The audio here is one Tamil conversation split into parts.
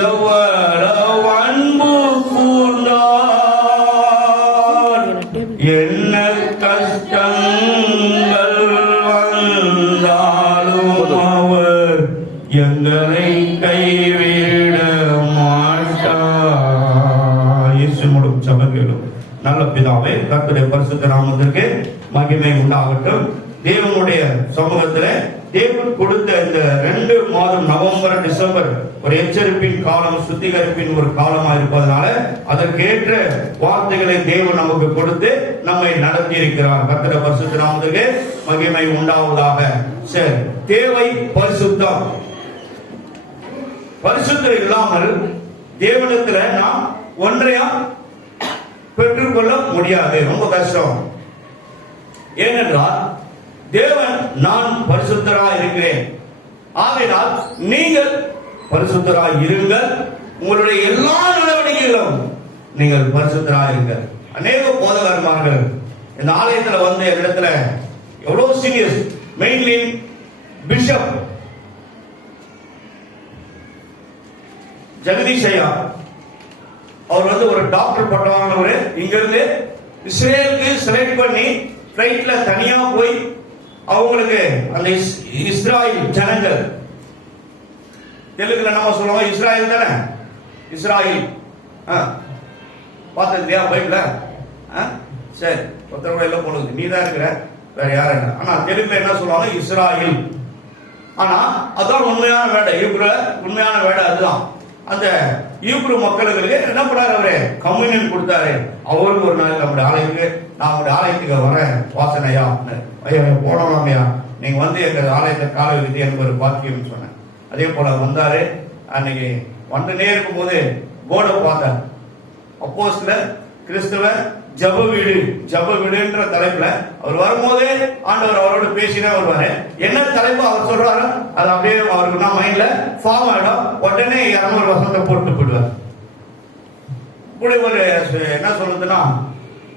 எவ்வளவு அன்பு கூர்ந்தார். என்ன கஷ்டங்கள் வந்தாலும் அவர் எங்களை கைவிட மாட்டார். இயேசு மூலம் ஜெபங்களும். நல்ல பிதாவே, கர்த்தருடைய பரிசுத்த நாமத்திற்கு மகிமை உண்டாகட்டும். தேவனுடைய சமூகத்துல தேவன் கொடுத்த இந்த 2 மாதம் நவம்பர் டிசம்பர் ஒரு எச்சரிப்பின் காலம், சுத்திகரிப்பின் ஒரு காலமா இருப்பதனால அதற்கேற்ற வார்த்தைகளை தேவன் நமக்கு கொடுத்து நம்மை நடத்தி இருக்கிறார். கர்த்தருடைய பரிசுத்த நாமத்திற்கு மகிமை உண்டாவதாக. சரி, தேவை பரிசுத்தம். பரிசுத்தம் இல்லாமல் தேவனிடத்துல நாம் ஒன்றையா பெற்றுக்கொள்ள முடியாது. ரொம்ப கஷ்டம். ஏனென்றால் தேவன் நான் பரிசுத்தராய் இருக்கிறேன், ஆகையால் நீங்கள் பரிசுத்தராய் இருங்கள், உங்களுடைய எல்லா நடவடிக்கைகளும் நீங்கள் பரிசுத்தராய் இருங்கள். அநேக போதகர்மார்கள் இந்த ஆலயத்துல வந்து இடத்துல எவ்வளவு சீரியஸ், மெயின்லி பிஷப் ஜெகதீஷ் ஐயா, அவர் வந்து ஒரு டாக்டர் பட்டம் வாங்கினவரு. இங்க இருந்து இஸ்ரேலுக்கு செலக்ட் பண்ணி பிளைட்ல தனியா போய் அவங்களுக்கு அந்த இஸ்ராயல் ஜனங்கள், தெலுங்குல நம்ம சொல்லுவோம் இஸ்ராயல் தானே, இஸ்ராயல் பார்த்தது இல்லையா பைபிள்ல? சரி, ஒருத்தர் எல்லாம் போனது நீ தான் இருக்கிற, வேற யாரும் இல்லை. ஆனா தெலுங்குல என்ன சொல்லுவாங்க? இஸ்ராயல். ஆனா அதான் உண்மையான வேடை, ஈப்ரு உண்மையான வேடை அதுதான். அந்த ஈப்ரு மக்களுக்கு என்ன பண்ணாரு? அவரு கம்யூனியன் கொடுத்தாரு. அவருக்கு ஒரு நாள் நம்முடைய ஆலயத்துக்கு வர வாசனையா போனோம்யா, நீங்க வந்து எங்க ஆலயத்தை கால வைத்து எனக்கு ஒரு பாக்கியம் சொன்னேன். அதே போல வந்தாரு. அன்னைக்கு வந்துட்டே இருக்கும் போது போர்டை பார்த்தார். அப்போஸ்தலர் கிறிஸ்தவ ஜப வீடுன்ற தலைப்புல அவர் வரும்போதே ஆண்டவர் அவரோட பேசினா வருவாரு. என்ன தலைப்பு அவர் சொல்றாரு அது அப்படியே அவருக்கு நான் மைண்ட்ல ஃபார்ம் ஆயிடும். உடனே 200 வசனத்தை போட்டு போயிடுவார். இப்படி ஒரு என்ன சொல்றதுன்னா,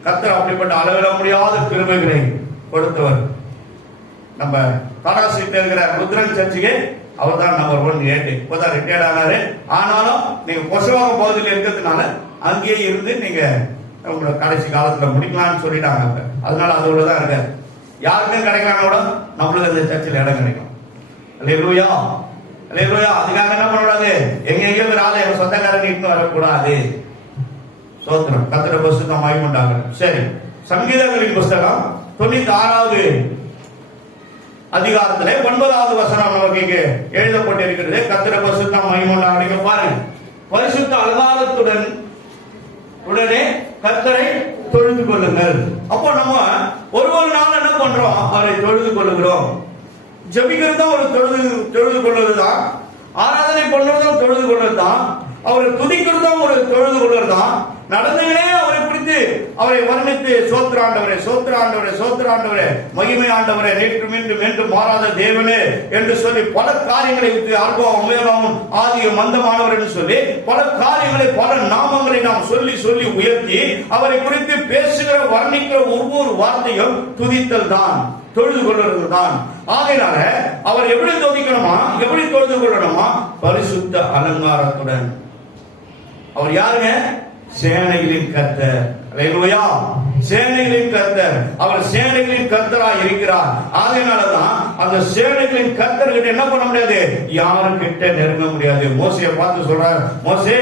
கர்த்தர் அப்படிப்பட்ட அளவிட முடியாத கிருபைகளை கொடுத்தவர். நம்ம காடாசிட்டு இருக்கிற ருத்ரன் சர்ச்சுக்கு அவர் தான் நம்பர் 1 8. இப்பதான் ரிட்டையர்ட் ஆனாரு. ஆனாலும் நீங்க கொசவாக பகுதியில் இருக்கிறதுனால அங்கேயே இருந்து நீங்க உங்களோட கடைசி காலத்துல முடிக்கலாம்னு சொல்லிட்டாங்க. அதனால அதோடதான் இருக்க யாருக்கும் கிடைக்கலாம் கூட நம்மளுக்கு அந்த சர்ச்சில் இடம் கிடைக்கும். அல்லேலூயா, அல்லேலூயா. அதுக்காக என்ன பண்ணக்கூடாது? எங்கெங்கயோ ஒரு ஆளை சொந்தக்காரன் இட்டு வரக்கூடாது. சோத்திரம். கர்த்தருடைய பரிசுத்தம் மகிமையுண்டாக. சரி, சங்கீதங்களின் புஸ்தகம் 96வது அதிகாரத்திலே 9வது வசனம் நமக்கு இங்கே எழுதப்பட்டிருக்கிறது. கர்த்தருடைய பரிசுத்தம் மகிமையுண்டாக. நீங்க பாருங்க, பரிசுத்த அலங்காரத்துடன் உடனே கர்த்தரை தொழுது கொள்ளுங்கள். அப்போ நம்ம ஒரு நாள் என்ன பண்றோம்? அவரை தொழுது கொள்ளுகிறோம். ஜெபிக்கிறது தான் ஒரு தொழுது கொள்வதுதான். ஆராதனை பண்ணுறதும் தொழுது கொள்வதுதான். அவரை துதிக்கிறதும் ஒரு தொழுது கொள்வதுதான். நடந்துகளே அவரை பிடித்து அவரை வர்ணித்து சோத்திராண்டவரே, சோத்திராண்டவரே, சோத்திராண்டவரே, மகிமை ஆண்டவரே, நேற்று மீண்டும் மீண்டும் மாறாத தேவனே என்று சொல்லி பல காரியங்களை ஆல்பாவும் ஆதியும் மந்தமானவர் என்று சொல்லி பல காரியங்களை, பல நாமங்களை நாம் சொல்லி சொல்லி உயர்த்தி அவரை குறித்து பேசுகிற வர்ணிக்கிற ஒவ்வொரு வார்த்தையும் துதித்தல் தான், தொழுது கொள்வது தான். ஆகையினால அவர் எப்படி துதிக்கணுமா, எப்படி தொழுது கொள்ளணுமா? பரிசுத்த அலங்காரத்துடன். அவர் யாருங்க? சேனைகளின் கர்த்தர். அல்லேலூயா, சேனைகளின் கர்த்தர். அவர் சேனைகளின் கர்த்தராய் இருக்கிறார். ஆகையினாலதான் அந்த சேனைகளின் கர்த்தர்கிட்ட என்ன பண்ண முடியாது? யாருக்கிட்ட நெருங்க முடியாது. மோசேயை பார்த்து சொல்றார், மோசே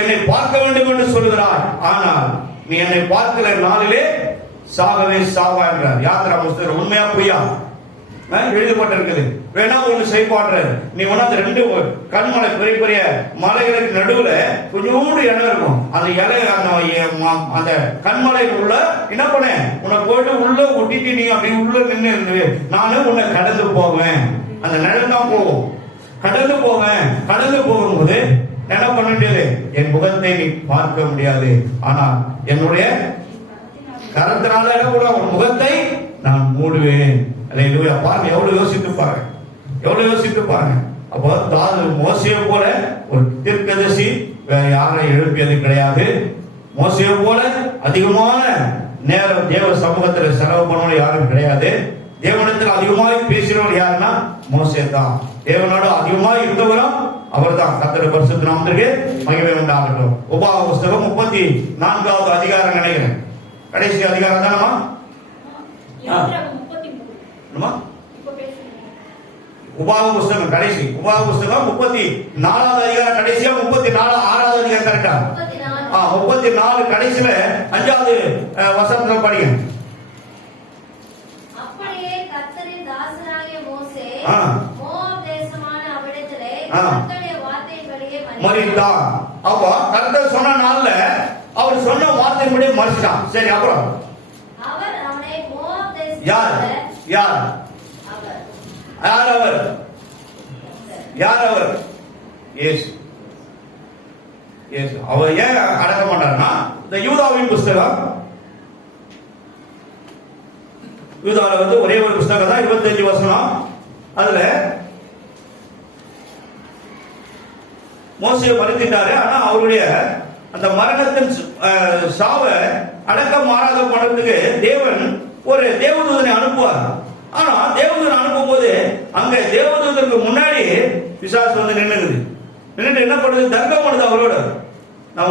என்னை பார்க்க வேண்டும் என்று சொல்கிறார், ஆனால் நீ என்னை பார்க்கிற நாளிலே சாகவே சாவா என்றார். யாத்திரா புஸ்தகம் உண்மையா பொய்யா எழுதப்பட்டிருக்குது. வேணா ஒண்ணு செய்வாடுற, நீ ஒன்னா அந்த 2 கண்மலை பெரிய பெரிய மலைகளுக்கு நடுவுல கொஞ்சோண்டு இடம் இருக்கும். அந்த இலை அந்த கண்மலையில் உள்ள என்ன பண்ண உனக்கு போயிட்டு உள்ள ஒட்டிட்டு நீ அப்படி உள்ள நின்று நானும் உன்னை கடந்து போவேன். அந்த நிழல் தான் போவோம், கடந்து போவேன். கடந்து போகும்போது என்ன பண்ண முடியாது? என் முகத்தை நீ பார்க்க முடியாது, ஆனால் என்னுடைய கரத்தினால உன் முகத்தை நான் மூடுவேன். அல்லேலூயா. பாருங்க, எவ்வளவு யோசித்து பாருங்க, எவ்வளவு யோசித்து பாருங்க. அப்போ மோசேயை போல ஒரு தீர்க்கதரிசி வேற யாரையும் எழுப்பியது கிடையாது. மோசேயை போல அதிகமான நேரம் தேவ சமூகத்தில் செலவு பண்ணவங்க யாரும் கிடையாது. தேவனிடத்தில் அதிகமாக பேசினவர் யாருன்னா மோசே தான். தேவனோடு அதிகமா இருந்தவரும் அவர் தான். கர்த்தருடைய பரிசுத்த நாமத்திற்கு மகிமை உண்டாகட்டும். உபாகம புஸ்தகம் 34வது அதிகாரம் நினைக்கிறேன், கடைசி அதிகாரம் தானமா? உபாகம புஸ்தகம் கடைசி, உபாகம புஸ்தகம் 34வது அதிகாரம் கடைசியா 6வது அதிகாரம் கரெக்டா? 34 கடைசியில 5வது வசனத்துல படிங்க. அப்படியே கர்த்தரின் தாசனாகிய மோசே மோவாப் தேசமான அவ்விடத்திலே கர்த்தருடைய வார்த்தையின்படியே மரித்தான். அப்ப கர்த்தர் சொன்ன நாள்ல அவர் சொன்ன வார்த்தையின்படியே மரிச்சிட்டான். சரி, அப்புறம் அவர் அவனை மோவாப் தேசத்தில் யார் அவர் இயேசு. அவர் ஏன் அடக்க மாட்டார்னா, இந்த யூதாவின் புஸ்தகம், யூதாவில் வந்து ஒரே ஒரு புஸ்தகம் தான், 25 வசனம். அதுல மோசே மறுத்திட்டாரு. ஆனா அவருடைய அந்த மரணத்தின் சாவை அடக்கம் மாறாத பண்றதுக்கு தேவன் ஒரு தேவதூதனை அனுப்புவார். ஆனா தேவதூதன் அனுப்பும் போது அங்க தேவதூதனுக்கு முன்னாடி பிசாசு வந்து நின்னுட்டு என்ன பண்ணுது? தர்க்கம் பண்ணுது அவரோட. நான்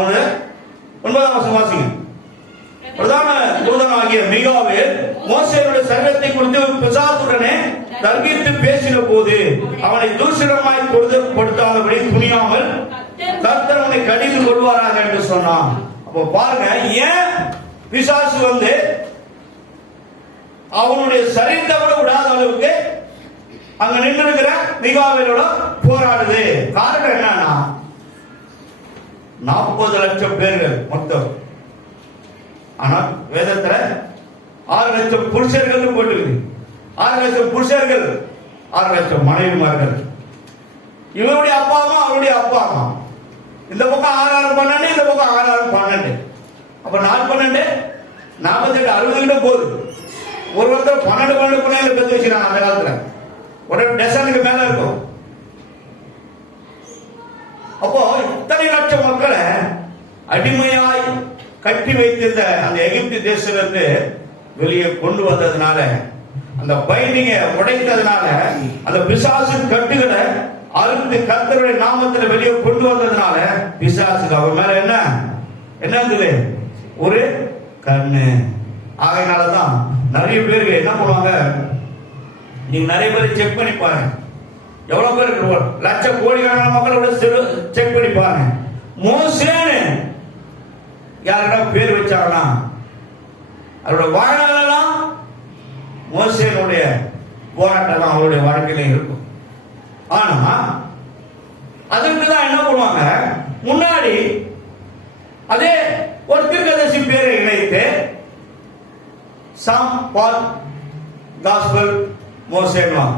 9ஆம் வசனம் வாசிங்க. பிரதான தூதனாகிய மிகாவேல் மோசேயுடைய சரீரத்தை குறித்து பிசாசுடனே தர்க்கித்து பேசின போது அவனை தூஷணமாய் கொடுப்படுத்தாதபடி துணியாமல் கர்த்தர் அவனை கடிந்து கொள்வாராக என்று சொன்னான். அப்போ பாருங்க, ஏன் பிசாசு வந்து அவனுடைய சரீரத்தை கூட விடாத அளவுக்கு அங்க நின்று இருக்கிற மிகாவேலோட போராடுது. காரணம் என்னன்னா, 40 லட்சம் பேர்கள் மொத்தம். ஆனா வேதத்துல 6 லட்சம் புருஷர்கள் போட்டுருக்குது. 6 லட்சம் புருஷர்கள், 6 லட்சம் மனைவிமார்கள். இவருடைய அப்பா அம்மா, அவருடைய அப்பா அம்மா. இந்த பக்கம் 6 12, இந்த பக்கம் 6 12. அப்ப 4 12 48 60 கிட்ட போகுது. ஒருத்தர் 12 பிள்ளைங்களை பெற்று வச்சுக்கிறாங்க அந்த காலத்துல. ஒரு டசனுக்கு மேல இருக்கும். அப்போ இத்தனை லட்சம் மக்களை அடிமையாய் கட்டி வைத்திருந்த அந்த எகிப்து தேசத்திலிருந்து வெளியே கொண்டு வந்ததுனால, அந்த பைண்டிங்கை உடைத்ததுனால, அந்த பிசாசின் கட்டுகளை அறுத்து கர்த்தருடைய நாமத்தில் வெளியே கொண்டு வந்ததுனால பிசாசுக்கு அவன் மேல என்ன இருந்தது? ஒரு கண்ணு. ஆகையினாலதான் நிறைய பேருக்கு என்ன பண்ணுவாங்க, நீங்க நிறைய பேர் செக் பண்ணி பாருங்க, எவ்வளவு பேர் லட்ச கோடிக்கணக்கான மக்களோட செக் பண்ணி பாருங்க. மோசேன்னு யாரிடம் பேர் வச்சாங்கன்னா அவரோட வாழ்நாளெல்லாம் மோசேனுடைய போராட்டம் தான் அவருடைய வாழ்க்கையில இருக்கும். ஆனா அதற்கு தான் என்ன பண்ணுவாங்க, முன்னாடி அதே ஒரு தீர்க்கதரிசி பேரை இணைத்து சாம் பால் காஸ்பல் மோசேன்வாங்க,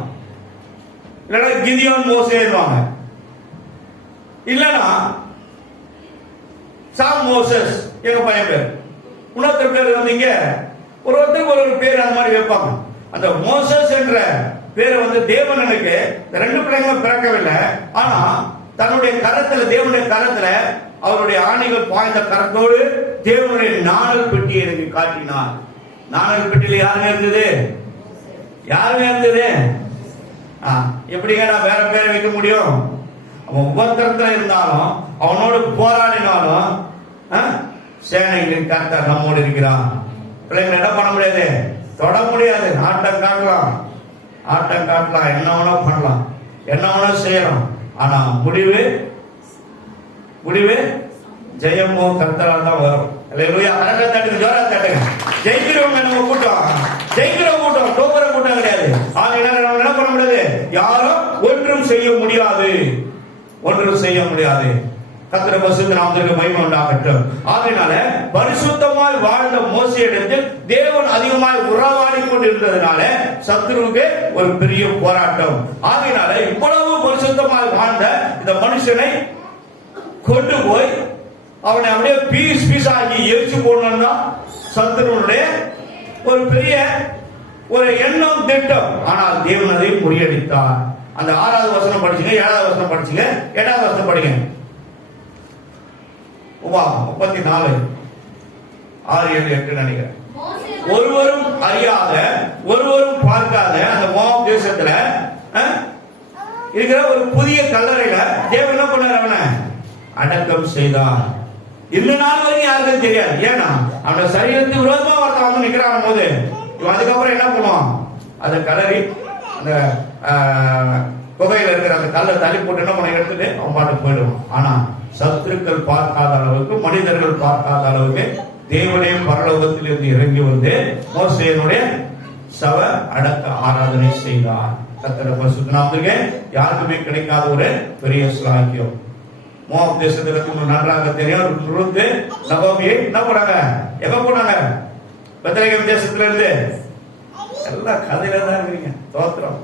இல்லைன்னா கிதியோன் மோசேன்வாங்க, இல்லைன்னா சாம் மோசஸ் எங்க பையன் பேர். இன்னொருத்தர் பேர் வந்து இங்க ஒருத்தருக்கு ஒரு பேர் அந்த மாதிரி வைப்பாங்க. அந்த மோசஸ் என்ற பேரை வந்து தேவனுக்கு 2 பிள்ளைங்களும் பிறக்கவில்லை. ஆனா தன்னுடைய கரத்துல, தேவனுடைய கரத்துல, அவருடைய ஆணைகள் பாய்ந்த கரத்தோடு தேவனுடைய நாணல் பெட்டி எனக்கு காட்டினார். நாணல் பெட்டியில யாருங்க இருந்தது? எப்படிங்க நான் வேற பேரை வைக்க முடியும்? அவன் உபத்திரத்துல இருந்தாலும், அவனோடு போராடினாலும் சேனைகளின் கர்த்தர் நம்மோடு இருக்கிறான். பிள்ளைங்களை என்ன பண்ண முடியாது? தொட முடியாது. ஆட்டம் காட்டலாம், என்ன வேணா பண்ணலாம், என்ன வேணா செய்யலாம். ஆனா முடிவு ஜெயமோ கர்த்தரால் தான் வரும். அல்லேலூயா. அரங்க தட்டுங்க, ஜோரா தட்டுங்க. ஜெயிக்கிறவங்க நம்ம கூட்டம், ஜெயிக்கிற கூட்டம், தோக்குற கூட்டம் கிடையாது. ஆகையினால நம்ம என்ன பண்ண முடியாது? யாரும் ஒன்றும் செய்ய முடியாது. கர்த்தருடைய பரிசுத்த நாமத்திற்கு மகிமை உண்டாகட்டும். ஆகையினால பரிசுத்தமாய் வாழ்ந்த மோசேயிடத்தில் தேவன் அதிகமாய் உறவாடி கொண்டிருந்ததுனால சத்துருவுக்கு ஒரு பெரிய போராட்டம். ஆகையினால இவ்வளவு பரிசுத்தமாய் வாழ்ந்த இந்த மனுஷனை கொண்டு போய் அவனை அப்படியே பீஸ் ஆகி எரிச்சு போடணும்னா சத்துருவுடைய ஒரு பெரிய ஒரு எண்ணம், திட்டம். ஆனால் தேவன் அதை முறியடித்தார். அந்த 6வது வசனம் படிச்சுங்க, 7வது வசனம் படிச்சுங்க, 8வது வசனம் படிங்க. உபாகமம் 34 6 7 8 நினைக்கிறேன். ஒருவரும் அறியாத, ஒருவரும் பார்க்காத அந்த மோவாப் தேசத்துல இருக்கிற ஒரு புதிய கல்லறையில தேவன் என்ன பண்ணார்? அவனை அடக்கம் செய்தார். இந்த நாள் வரைக்கும் யாருக்கும் தெரியாது. ஏன்னா அவனோட சரீரத்துக்கு விரோதமா ஒருத்தன் வந்து நிக்கிறான் போது இவன் அதுக்கப்புறம் என்ன பண்ணுவான்? அதை கலரி அந்த குகையில இருக்கிற அந்த கல்லை தள்ளி போட்டு என்ன பண்ண எடுத்துட்டு அவன் பாட்டு போயிடுவான். ஆனா சத்துருக்கள் பார்க்காத அளவுக்கு, மனிதர்கள் பார்க்காத அளவுக்கு தேவனே பரலோகத்தில் இருந்து இறங்கி வந்து மோசேயினுடைய சவ அடக்க ஆராதனை செய்தார். கர்த்தருடைய பரிசுத்த நாமத்துக்கு யாருக்குமே கிடைக்காத ஒரு பெரிய ஸ்லாக்கியம். மோவாப் தேசத்துக்கு நன்றாக தெரியும். ரூத் நகோமி என்ன போனாங்க? எங்க போனாங்க? பெத்லகேம் தேசத்துல இருந்து. எல்லா கதையில தான் இருக்கீங்க. தோத்திரம்.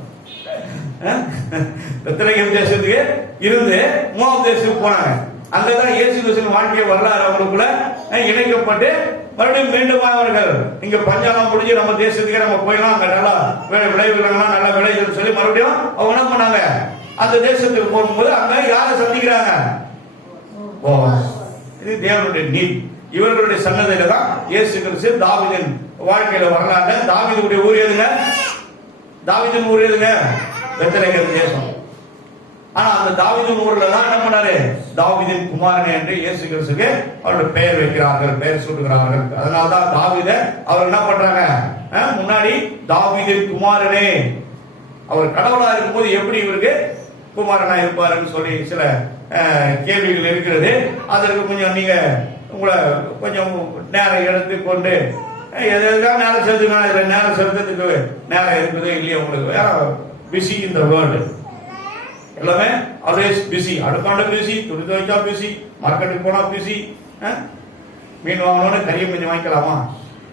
பெத்லகேம் தேசத்துக்கு இருந்து மோவாப் தேசத்துக்கு போனாங்க. அங்கதான் இயேசு கிறிஸ்துவின் வாழ்க்கை வரலாறு அவங்களுக்குள்ள இணைக்கப்பட்டு மறுபடியும் மீண்டும் அவர்கள் இங்க பஞ்சாலம் முடிஞ்சு நம்ம தேசத்துக்கு நம்ம போயிடலாம், அங்க நல்லா விளைவுகள்லாம் நல்லா விளையுதுன்னு சொல்லி மறுபடியும் அவங்க என்ன பண்ணாங்க? அந்த தேசத்துக்கு போகும்போது அங்க யாரை சந்திக்கிறாங்க? இது தேவனுடைய நீதி. இவர்களுடைய சன்னதியில தான் இயேசு கிறிஸ்து தாவீதின் வாழ்க்கையில வரலாறு. தாவீதுடைய ஊர் எதுங்க? தாவீதின் ஊர் எதுங்க? பெத்லகேம் தேசம். ஆனா அந்த தாவீதின் ஊர்ல தான் என்ன பண்ணாரு? தாவீதின் குமாரனே என்று இயேசு கிறிஸ்துக்கு அவருடைய பெயர் வைக்கிறார்கள், பெயர் சூட்டுகிறார்கள். அதனாலதான் தாவீதை அவர் என்ன பண்றாங்க? முன்னாடி தாவீதின் குமாரனே. அவர் கடவுளா இருக்கும்போது எப்படி இவருக்கு குமாரனா இருப்பாருன்னு சொல்லி சில கேள்விகள் இருக்கிறது. அதற்கு கொஞ்சம் நீங்க உங்களை கொஞ்சம் நேரம் எடுத்து கொண்டு எதுக்காக நேரம் செலுத்துக்கணும். இதுல நேரம் செலுத்துறதுக்கு நேரம் இருக்குது இல்லையா? உங்களுக்கு பிஸி இந்த வேர்ல்டு எல்லாமே ஆல்வேஸ் பிஸி. அடுக்காண்ட பிஸி, துணி துவைச்சா பிஸி, மார்க்கெட்டுக்கு போனா பிஸி, மீன் வாங்கணும்னு கறியை கொஞ்சம் வாங்கிக்கலாமா,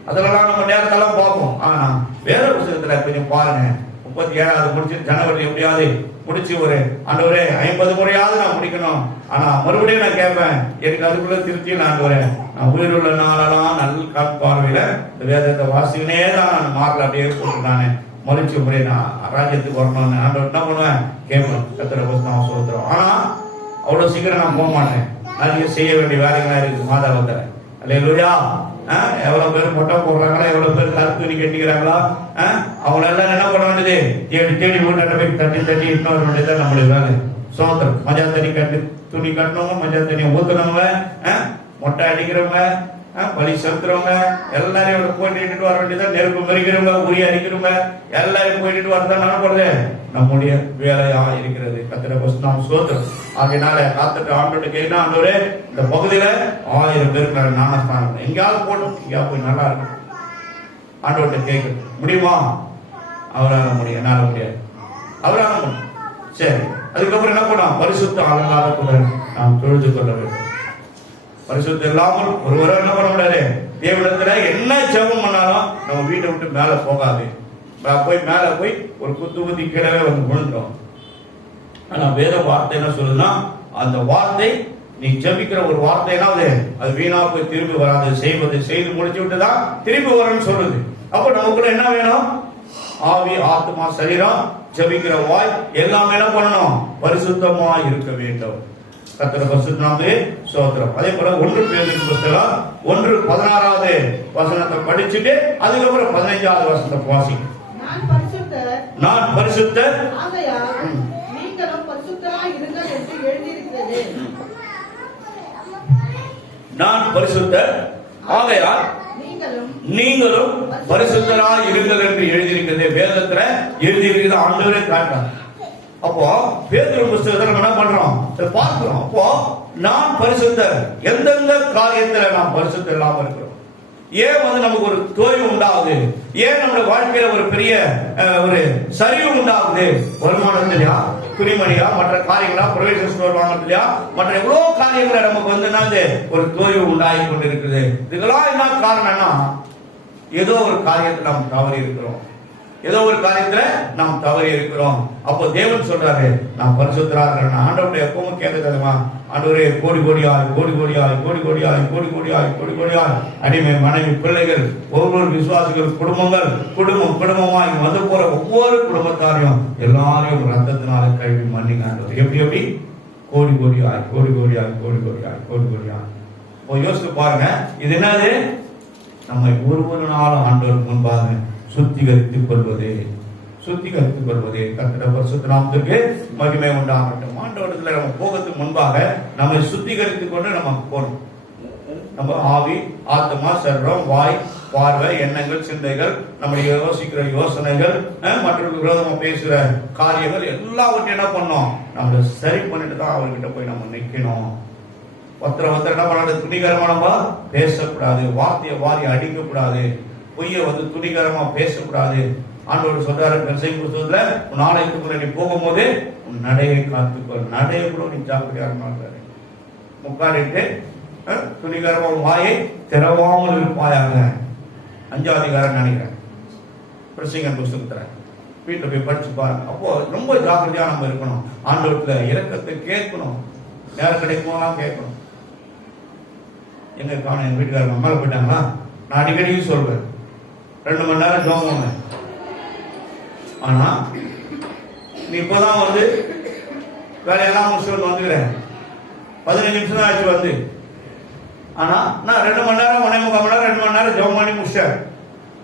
அதெல்லாம் நம்ம நேரத்தெல்லாம் பார்ப்போம். ஆனா வேற புத்தகத்துல கொஞ்சம் பாருங்க. 37வது முடிச்சு ஜனவரி எப்படியாவது முடிச்சு ஒரு ஆண்டவரே 50 முறையாவது நான் முடிக்கணும். ஆனா மறுபடியும் நான் கேட்பேன், எனக்கு அதுக்குள்ள திருச்சி நான் உயிருள்ள நாளெல்லாம் நல்ல காட்பார்வையில இந்த வேதத்தை வாசிக்கனே தான் நான் மாறல அப்படியே போட்டு நானு மறுச்சு முறை நான் ராஜ்யத்துக்கு வரணும்னு ஆண்டவர் என்ன பண்ணுவேன்? கேட்பேன். கர்த்தரை நான் சொல்றோம். ஆனா அவ்வளவு சீக்கிரம் நான் போக மாட்டேன். நிறைய செய்ய வேண்டிய வேலைகளா இருக்கு மாதாவத்துல. அல்லேலூயா. எவ்வளவு பேர் மொட்டை போடுறாங்களா, எவ்வளவு பேர் கருத்துணி கட்டிக்கிறாங்களா, அவங்க எல்லாம் என்ன பண்ண வேண்டியது? தேடி தேடி வீட்டை போய் தட்டி தட்டி இன்னொரு வேண்டியதான் நம்மளுடைய வேலை. சோத்திரம். மஞ்சா தண்ணி கட்டி துணி கட்டணவங்க, மஞ்சா தண்ணி ஊத்துனவங்க, மொட்டை அடிக்கிறவங்க, பலி செலுத்துறவங்க எல்லாரையும் போயிட்டு வர வேண்டியதான். நெருப்பு மறிக்கிறவங்க, உரி அடிக்கிறவங்க எல்லாரையும் போயிட்டு வரதான் நடப்படுது நம்முடைய வேலையா இருக்கிறது. கர்த்தரை நாம் சோத்திரம். ஆகையினால காத்துட்டு ஆண்டோட கேட்டா, ஆண்டவரே இந்த பகுதியில 1000 பேருக்கு ஞானஸ்தானம் எங்கேயாவது போட்டோம், எங்கேயாவது போய் நல்லா இருக்கும் ஆண்டோட்ட கேட்க முடியுமா? அவரால் முடியும், என்னால முடியாது. அவரால் முடியும். சரி, அதுக்கப்புறம் என்ன பண்ணோம்? பரிசுத்த அலங்காரத்துடன் நாம் தொழுது கொள்ள வேண்டும். பரிசுத்தம் இல்லாமல் ஒருவரை என்ன பண்ண முடியாது? தேவனிடத்துல என்ன ஜெபம் பண்ணாலும் நம்ம வீட்டை விட்டு மேல போகாது. போய் மேல போய் ஒரு குத்தி கீழே வந்து விழுந்தோம். ஆனா வேத வார்த்தை என்ன சொல்லுதுன்னா, அந்த வார்த்தை நீ ஜெபிக்கிற ஒரு வார்த்தைனாவது அது வீணா போய் திரும்பி வராது. செய்வதை செய்து முடிச்சு விட்டுதான் திரும்பி வரணும்னு சொல்லுது. அப்ப நமக்குள்ள என்ன வேணும்? ஆவி, ஆத்மா, சரீரம், ஜெபிக்கிற வாய் எல்லாமே என்ன பண்ணணும்? பரிசுத்தமா இருக்க வேண்டும். கர்த்தருடைய பரிசுத்த நாமத்துக்கு ஸ்தோத்திரம். அதே போல 1 பேதுரு புத்தகம் 1:16வது வசனத்தை படிச்சுட்டு அதுக்கப்புறம் 15வது வசனத்தை வாசிங்க. நான் பரிசுத்தர் ஆகையால் நீங்களும் பரிசுத்தராய் இருங்கள் என்று எழுதியிருக்கிறது. நான் பரிசுத்தர் ஆகையால் நீங்களும் பரிசுத்தராய் இருங்கள் என்று எழுதியிருக்கிறது. வேதத்துல எழுதியிருக்கிறது ஆண்டவரே காட்டுறார். அப்போ பேதுரு புத்தகத்தை நம்ம என்ன பண்றோம்? பார்க்கிறோம். அப்போ நான் பரிசுத்தர். எந்தெந்த காரியத்துல நாம் பரிசுத்தர் இல்லாம இருக்கிறோம்? ஏன் நமக்கு ஒரு தோய்வு உண்டாகுது? ஏன் நம்முடைய வாழ்க்கையில ஒரு பெரிய ஒரு சரிவு உண்டாகுது? வருமானத்திலையா, துணிமணியா, மற்ற காரியங்களா, பிரவேச ஸ்டோர் வாங்கறதுலையா, மற்ற எவ்வளவு காரியங்களை நமக்கு என்னது ஒரு தோய்வு உண்டாகி கொண்டிருக்குது. இதுக்கெல்லாம் என்ன காரணம்னா, ஏதோ ஒரு காரியத்தில் நாம் தவறி இருக்கிறோம். ஏதோ ஒரு காரியத்துல நாம் தவறி இருக்கிறோம். அப்போ தேவன் சொல்றாரு, நான் பரிசுத்தராக ஆண்டவருடைய எப்பவும் கேட்க ஆண்டவரே கோடி கோடியாய் கோடி கோடியாய் கோடி கோடியாய் கோடி கோடியாய் கோடி கோடியாய் அடிமை, மனைவி, பிள்ளைகள், ஒவ்வொரு விசுவாசிகள், குடும்பம் குடும்பமாய் வந்து போற ஒவ்வொரு குடும்பத்தாரையும் எல்லாரையும் ரத்தத்தினால கழுவி மன்னிங்க ஆண்டவர். எப்படி கோடி கோடியாய் கோடி கோடியாய் கோடி கோடியாய் கோடி கோடியாய். இப்போ யோசித்து பாருங்க, இது என்னது? நம்மை ஒரு நாளும் ஆண்டவருக்கு முன்பாக சுத்திகரித்துக் கொள்வது. சுத்திகரித்துக் கொள்வது. கர்த்தருடைய பரிசுத்த நாமத்திற்கு மகிமை உண்டாகட்டும். ஆண்டவரிடத்துல நம்ம போகிறதுக்கு முன்பாக நம்மை சுத்திகரித்துக் கொண்டு நம்ம போகணும். நம்ம ஆவி, ஆத்மா, சர்வம், வாய், பார்வை, எண்ணங்கள், சிந்தைகள், நம்முடைய யோசிக்கிற யோசனைகள், மற்றவர்கள் விரோதமா பேசுற காரியங்கள் எல்லாவற்றையும் என்ன பண்ணோம், நம்ம சரி பண்ணிட்டு தான் அவர்கிட்ட போய் நம்ம நிக்கணும். ஒருத்தர் என்ன பண்ணாது, துணிகரமா பேசக்கூடாது, வார்த்தையை வாரி அடிக்கக்கூடாது, பொய்ய துணிகரமா பேசக்கூடாது. ஆண்டவர் சொல்றாரு புத்தகத்துல, உன் ஆலயத்துக்குள்ள நீ போகும்போது உன் நடையை காத்துக்கோ, நடைய கூட நீ ஜாக்கிரதையா இருக்காரு. முக்காடிட்டு துணிகரமா வாயை திறவாமல் இருப்பாயாக. 5ஆம் அதிகாரம் நினைக்கிறேன், பிரசங்கன் புத்தகத்துல வீட்டுல போய் படிச்சு பாருங்க. அப்போ ரொம்ப ஜாக்கிரதையா நம்ம இருக்கணும். ஆண்டவர்ல இரக்கத்தை கேட்கணும், நேரம் கிடைக்கும்போதெல்லாம் கேட்கணும். எங்க காணும், எங்க வீட்டுக்காரங்க அம்மா போயிட்டாங்களா, நான் அடிக்கடி சொல்றேன் 2 மணி நேரம் ஜோம் பண்ணுவேன். ஆனா நீ இப்பதான் வேலையெல்லாம் முடிச்சு வந்துக்கிறேன், 15 நிமிஷம் தான் ஆச்சு ஆனா நான் 2 மணி நேரம் 1.25 மணி நேரம் 2 மணி நேரம் ஜெபம் பண்ணி முடிச்சேன்.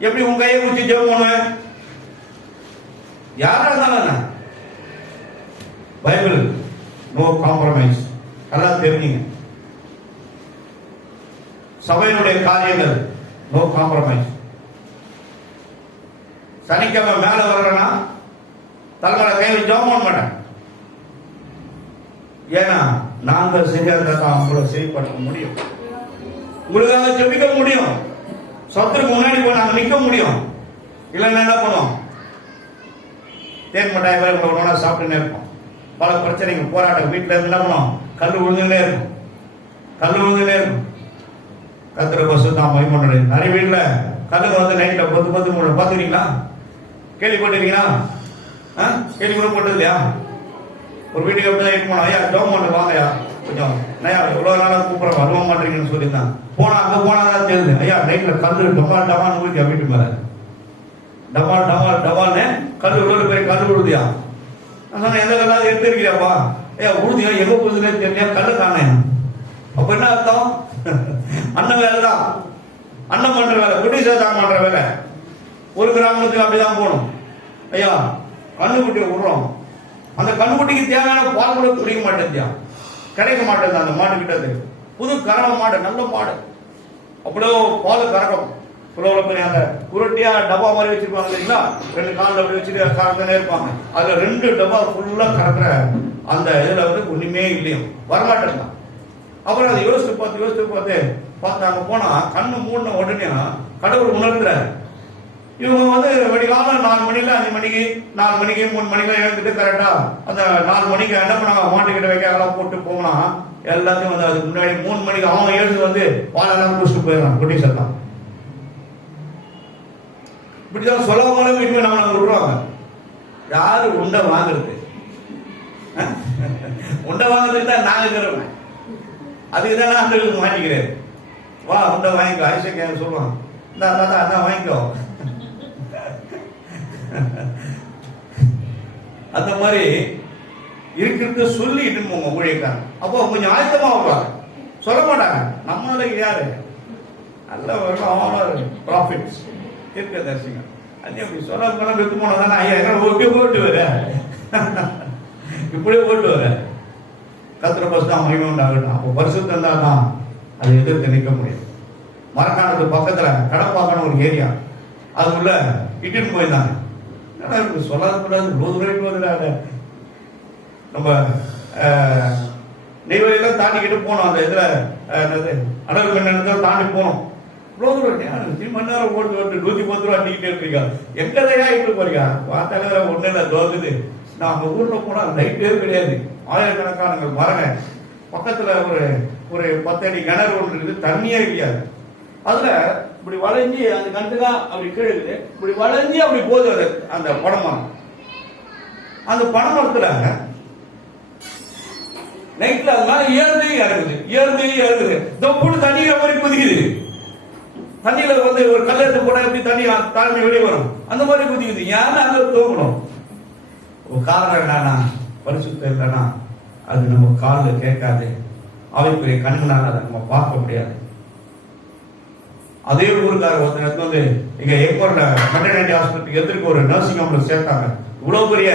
எப்படி உங்க கையை குடிச்சு ஜெபம் பண்ணுவேன்? யாரா இருந்தாலும் பைபிள் நோ காம்ப்ரமைஸ், எல்லாம் தெரிஞ்சுங்க. சபையினுடைய காரியங்கள் நோ காம்ப்ரமைஸ். சனிக்கிழமை மேல வரலன்னா தலைமையில கையில் ஜெபம் பண்ண மாட்டேன். ஏன்னா நாங்கள் செஞ்சாதான் அவங்கள செயல்படுத்த முடியும், உங்களுக்காக ஜெபிக்க முடியும், சத்துருக்கு முன்னாடி போய் நாங்க நிக்க முடியும். இல்லைன்னா என்ன பண்ணுவோம், தேன் மிட்டாய் ஒன்றா சாப்பிட்டுன்னே இருப்போம். பல பிரச்சனைகள், போராட்டம், வீட்டுல இருந்து என்ன பண்ணுவோம், கல் விழுந்துட்டே இருக்கும், கல் விழுந்துட்டே இருக்கும். கத்திர பசு தான் மைமோட நிறைய வீட்டுல கல்லுங்க நைட்ல 10 3 பாத்துக்கிறீங்களா, கேள்விப்பட்டிருக்கீங்களா? கேள்விப்பட்டது இல்லையா? ஒரு வீட்டுக்கு அப்படிதான் இருக்கணும், ஐயா ஜோம் பண்ண வாங்கயா கொஞ்சம், ஐயா எவ்வளவு நாளா கூப்பிட வருவ மாட்டீங்கன்னு சொல்லியிருந்தான். போனா அங்க போனாதான் தெரியுது, ஐயா நைட்ல கல்லு டபால் டபான்னு ஊதியா, வீட்டு மேல டபால் டபால் டபால்னு கல்லு விழுது, போய் கல்லு விழுதியா. நான் சொன்னேன், எந்த கல்லாவது எடுத்துருக்கியாப்பா? ஐயா உழுதியா, எங்க உழுதுனே தெரியலையா, கல்லு காணேன். அப்ப என்ன அர்த்தம்? அண்ணன் வேலைதான், அண்ணன் பண்ற வேலை, குட்டீஸா பண்ற வேலை. ஒரு கிராமத்துக்கு அப்படிதான் போகணும். ஐயா கண்ணுக்குட்டியை விடுறோம், அந்த கண்ணுக்குட்டிக்கு தேவையான பால் கூட குடிக்க மாட்டேந்தியா, கிடைக்க மாட்டேங்குது. அந்த மாடு கிட்டது புது கரண மாடு, நல்ல மாடு, அப்படியே பால் கறக்கும். அந்த குரட்டியா டப்பா மாதிரி வச்சிருப்பாங்க இல்லைங்களா, 2 காலில் அப்படி வச்சுட்டு கறந்துனே இருப்பாங்க. அதுல 2 டப்பா ஃபுல்லா கறக்குற அந்த இதுல ஒண்ணுமே இல்லையும், வரமாட்டேங்க. அப்புறம் அதை யோசித்து பார்த்து அங்க போனா கண்ணு மூடின உடனே கடவுள் உணர்த்துறாரு. இவங்க வெடிக்காலம் 4 மணில 5 மணிக்கு 4 மணிக்கு 3 மணிக்கு எழுந்துட்டு கரெக்டா அந்த 4 மணிக்கு என்ன பண்ணாங்க, மாட்டுக்கிட்ட வைக்க எல்லாம் போட்டு போனா எல்லாத்தையும் அதுக்கு முன்னாடி 3 மணிக்கு அவன் எழுந்து பாலெல்லாம் குடிச்சுட்டு போயிடறான், குட்டி சத்தம். இப்படிதான் சொல்லாமலே வீட்டுல நம்மளை விடுறாங்க. யாரு உண்டை வாங்குறது? உண்டை வாங்குறதுக்கு தான் நாங்க இருக்கிறோம். அதுக்கு தான் அந்த மாட்டிக்கிறேன். வா உண்டை வாங்கிக்கோ, ஐசக்க சொல்லுவான், இந்த அதான் வாங்கிக்கோ. அந்த மாதிரி இருக்கிறத சொல்லிட்டு போங்க ஊழியக்காரன். அப்போ கொஞ்சம் ஆயத்தமா வருவாங்க, சொல்ல மாட்டாங்க. நம்மளால யாரு நல்ல ப்ராஃபிட்ஸ் இருக்க தரிசிங்க. அது அப்படி சொல்ல வெத்து போனதானே, ஐயா ஓட்டு வர இப்படியே ஓட்டு வர. கத்திர பஸ் தான் மகிமை உண்டாகட்டும். அப்போ பரிசுத்தம் இருந்தா தான் அதை எதிர்த்து நிற்க முடியும். மரக்காணத்துக்கு பக்கத்துல கடப்பாக்கணும் ஒரு ஏரியா, அதுக்குள்ள இட்டுன்னு போயிருந்தாங்க. சொல்லாத நம்ம நெய்வேலியெல்லாம் தாண்டிக்கிட்டு போனோம். அந்த இதுல அடல் மணி தாண்டி போனோம். திரும்ப மணி நேரம் ஓட்டு 110 ரூபா டிக்கெட் எடுக்கிறீங்க, எங்கதையா இப்படி போறீங்க? பார்த்தாலே ஒண்ணு இல்லை தோகுது. நான் அந்த ஊர்ல போனா லைட்டே கிடையாது, ஆயிரக்கணக்கான மரங்க. பக்கத்துல ஒரு 10 அடி கிணறு ஒன்று இருக்குது, தண்ணியே கிடையாது. அதுல இப்படி வளைஞ்சி அந்த கண்டுக்கா அப்படி கீழே இப்படி வளைஞ்சி அப்படி போகுது அந்த பனைமரம். அந்த பனைமரத்துல நைட்ல அது மேல ஏறுது தொப்புடு தண்ணியில மாதிரி குதிக்குது. தண்ணியில ஒரு கல்லெடுத்து போட எப்படி தண்ணி தாழ்ந்து வெளியே வரும், அந்த மாதிரி குதிக்குது. ஏன்னா அங்க தோங்கணும். காரணம் என்னன்னா, பரிசுத்தம் இல்லைன்னா அது நம்ம காலில் கேட்காது, அவைக்குரிய கண்களால் அதை நம்ம பார்க்க முடியாது. அதே ஊருக்கார ஒருத்தர் எடுத்து வந்து இங்க ஏர்போர்ட்ல மெட்டர்னிட்டி ஹாஸ்பிட்டல் எதிர்க்கு ஒரு நர்சிங் ஹோம்ல சேர்த்தாங்க. இவ்வளவு பெரிய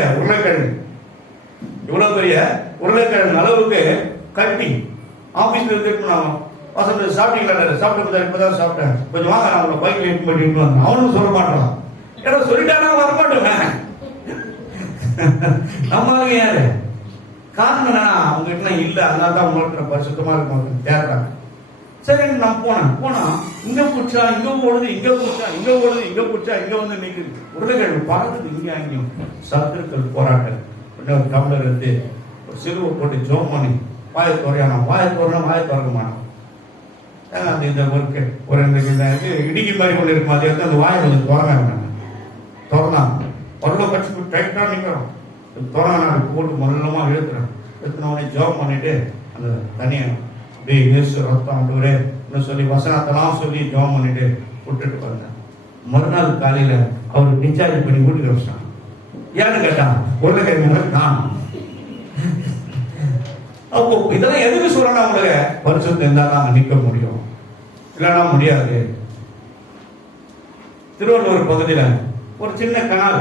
உருளைக்கிழங்கு அளவுக்கு கட்டி ஆபீஸ்ல இருந்து வசந்த சாப்பிட்டீங்களா? சாப்பிட்டு இப்பதான் சாப்பிட்டேன், கொஞ்சம் வாங்க நான் உங்களை பைக்ல இட்டு பண்ணிட்டு வந்தேன். அவனும் சொல்ல மாட்டான், ஏன்னா சொல்லிட்டானா வரமாட்டேன். நம்ம யாரு காரணம் என்னன்னா அவங்க கிட்ட இல்ல, அதனால தான் உங்களுக்கு பரிசுத்தமா இருக்கும் தேடுறாங்க. சரி நான் போனா இங்க குடிச்சா இங்க ஓடுது, இங்க குடிச்சா இங்க ஓடுது, இங்க குடிச்சா இங்க வந்து நிக்குது. உருளைக்கிழங்கு பார்க்குது இங்க அங்கேயும். சத்துருக்கள் போராட்டம். ஒரு டம்ளர் எடுத்து ஒரு சிலுவை போட்டு ஜோம் பண்ணி வாயை துறையானா வாயை திறக்க மாட்டான். அந்த இந்த ஒரு இடிக்கி மாதிரி கொண்டு இருக்கும். அதை எடுத்து அந்த வாயை கொஞ்சம் திறந்தான் பல்ல கட்சி டைட்டா நிற்கிறோம். திறனா போட்டு மொல்லமா இழுத்துறேன். எடுத்துனவனே ஜோம் பண்ணிட்டு அந்த தனியை அப்படியே இயேசு ரத்தம் அப்படியே இன்னும் சொல்லி வசனத்தெல்லாம் சொல்லி ஜோம் பண்ணிட்டு விட்டுட்டு வந்தேன். மறுநாள் காலையில அவர் டிஸ்சார்ஜ் பண்ணி வீட்டுக்கு வச்சான். ஏன்னு கேட்டான், உருளைக்கிழங்கு காணும். அப்போ இதெல்லாம் எதுக்கு சொல்றேன்னா, உங்களுக்கு பரிசுத்தம் இருந்தா நாங்க நிக்க முடியும், இல்லைன்னா முடியாது. திருவள்ளூர் பகுதியில ஒரு சின்ன கனால்,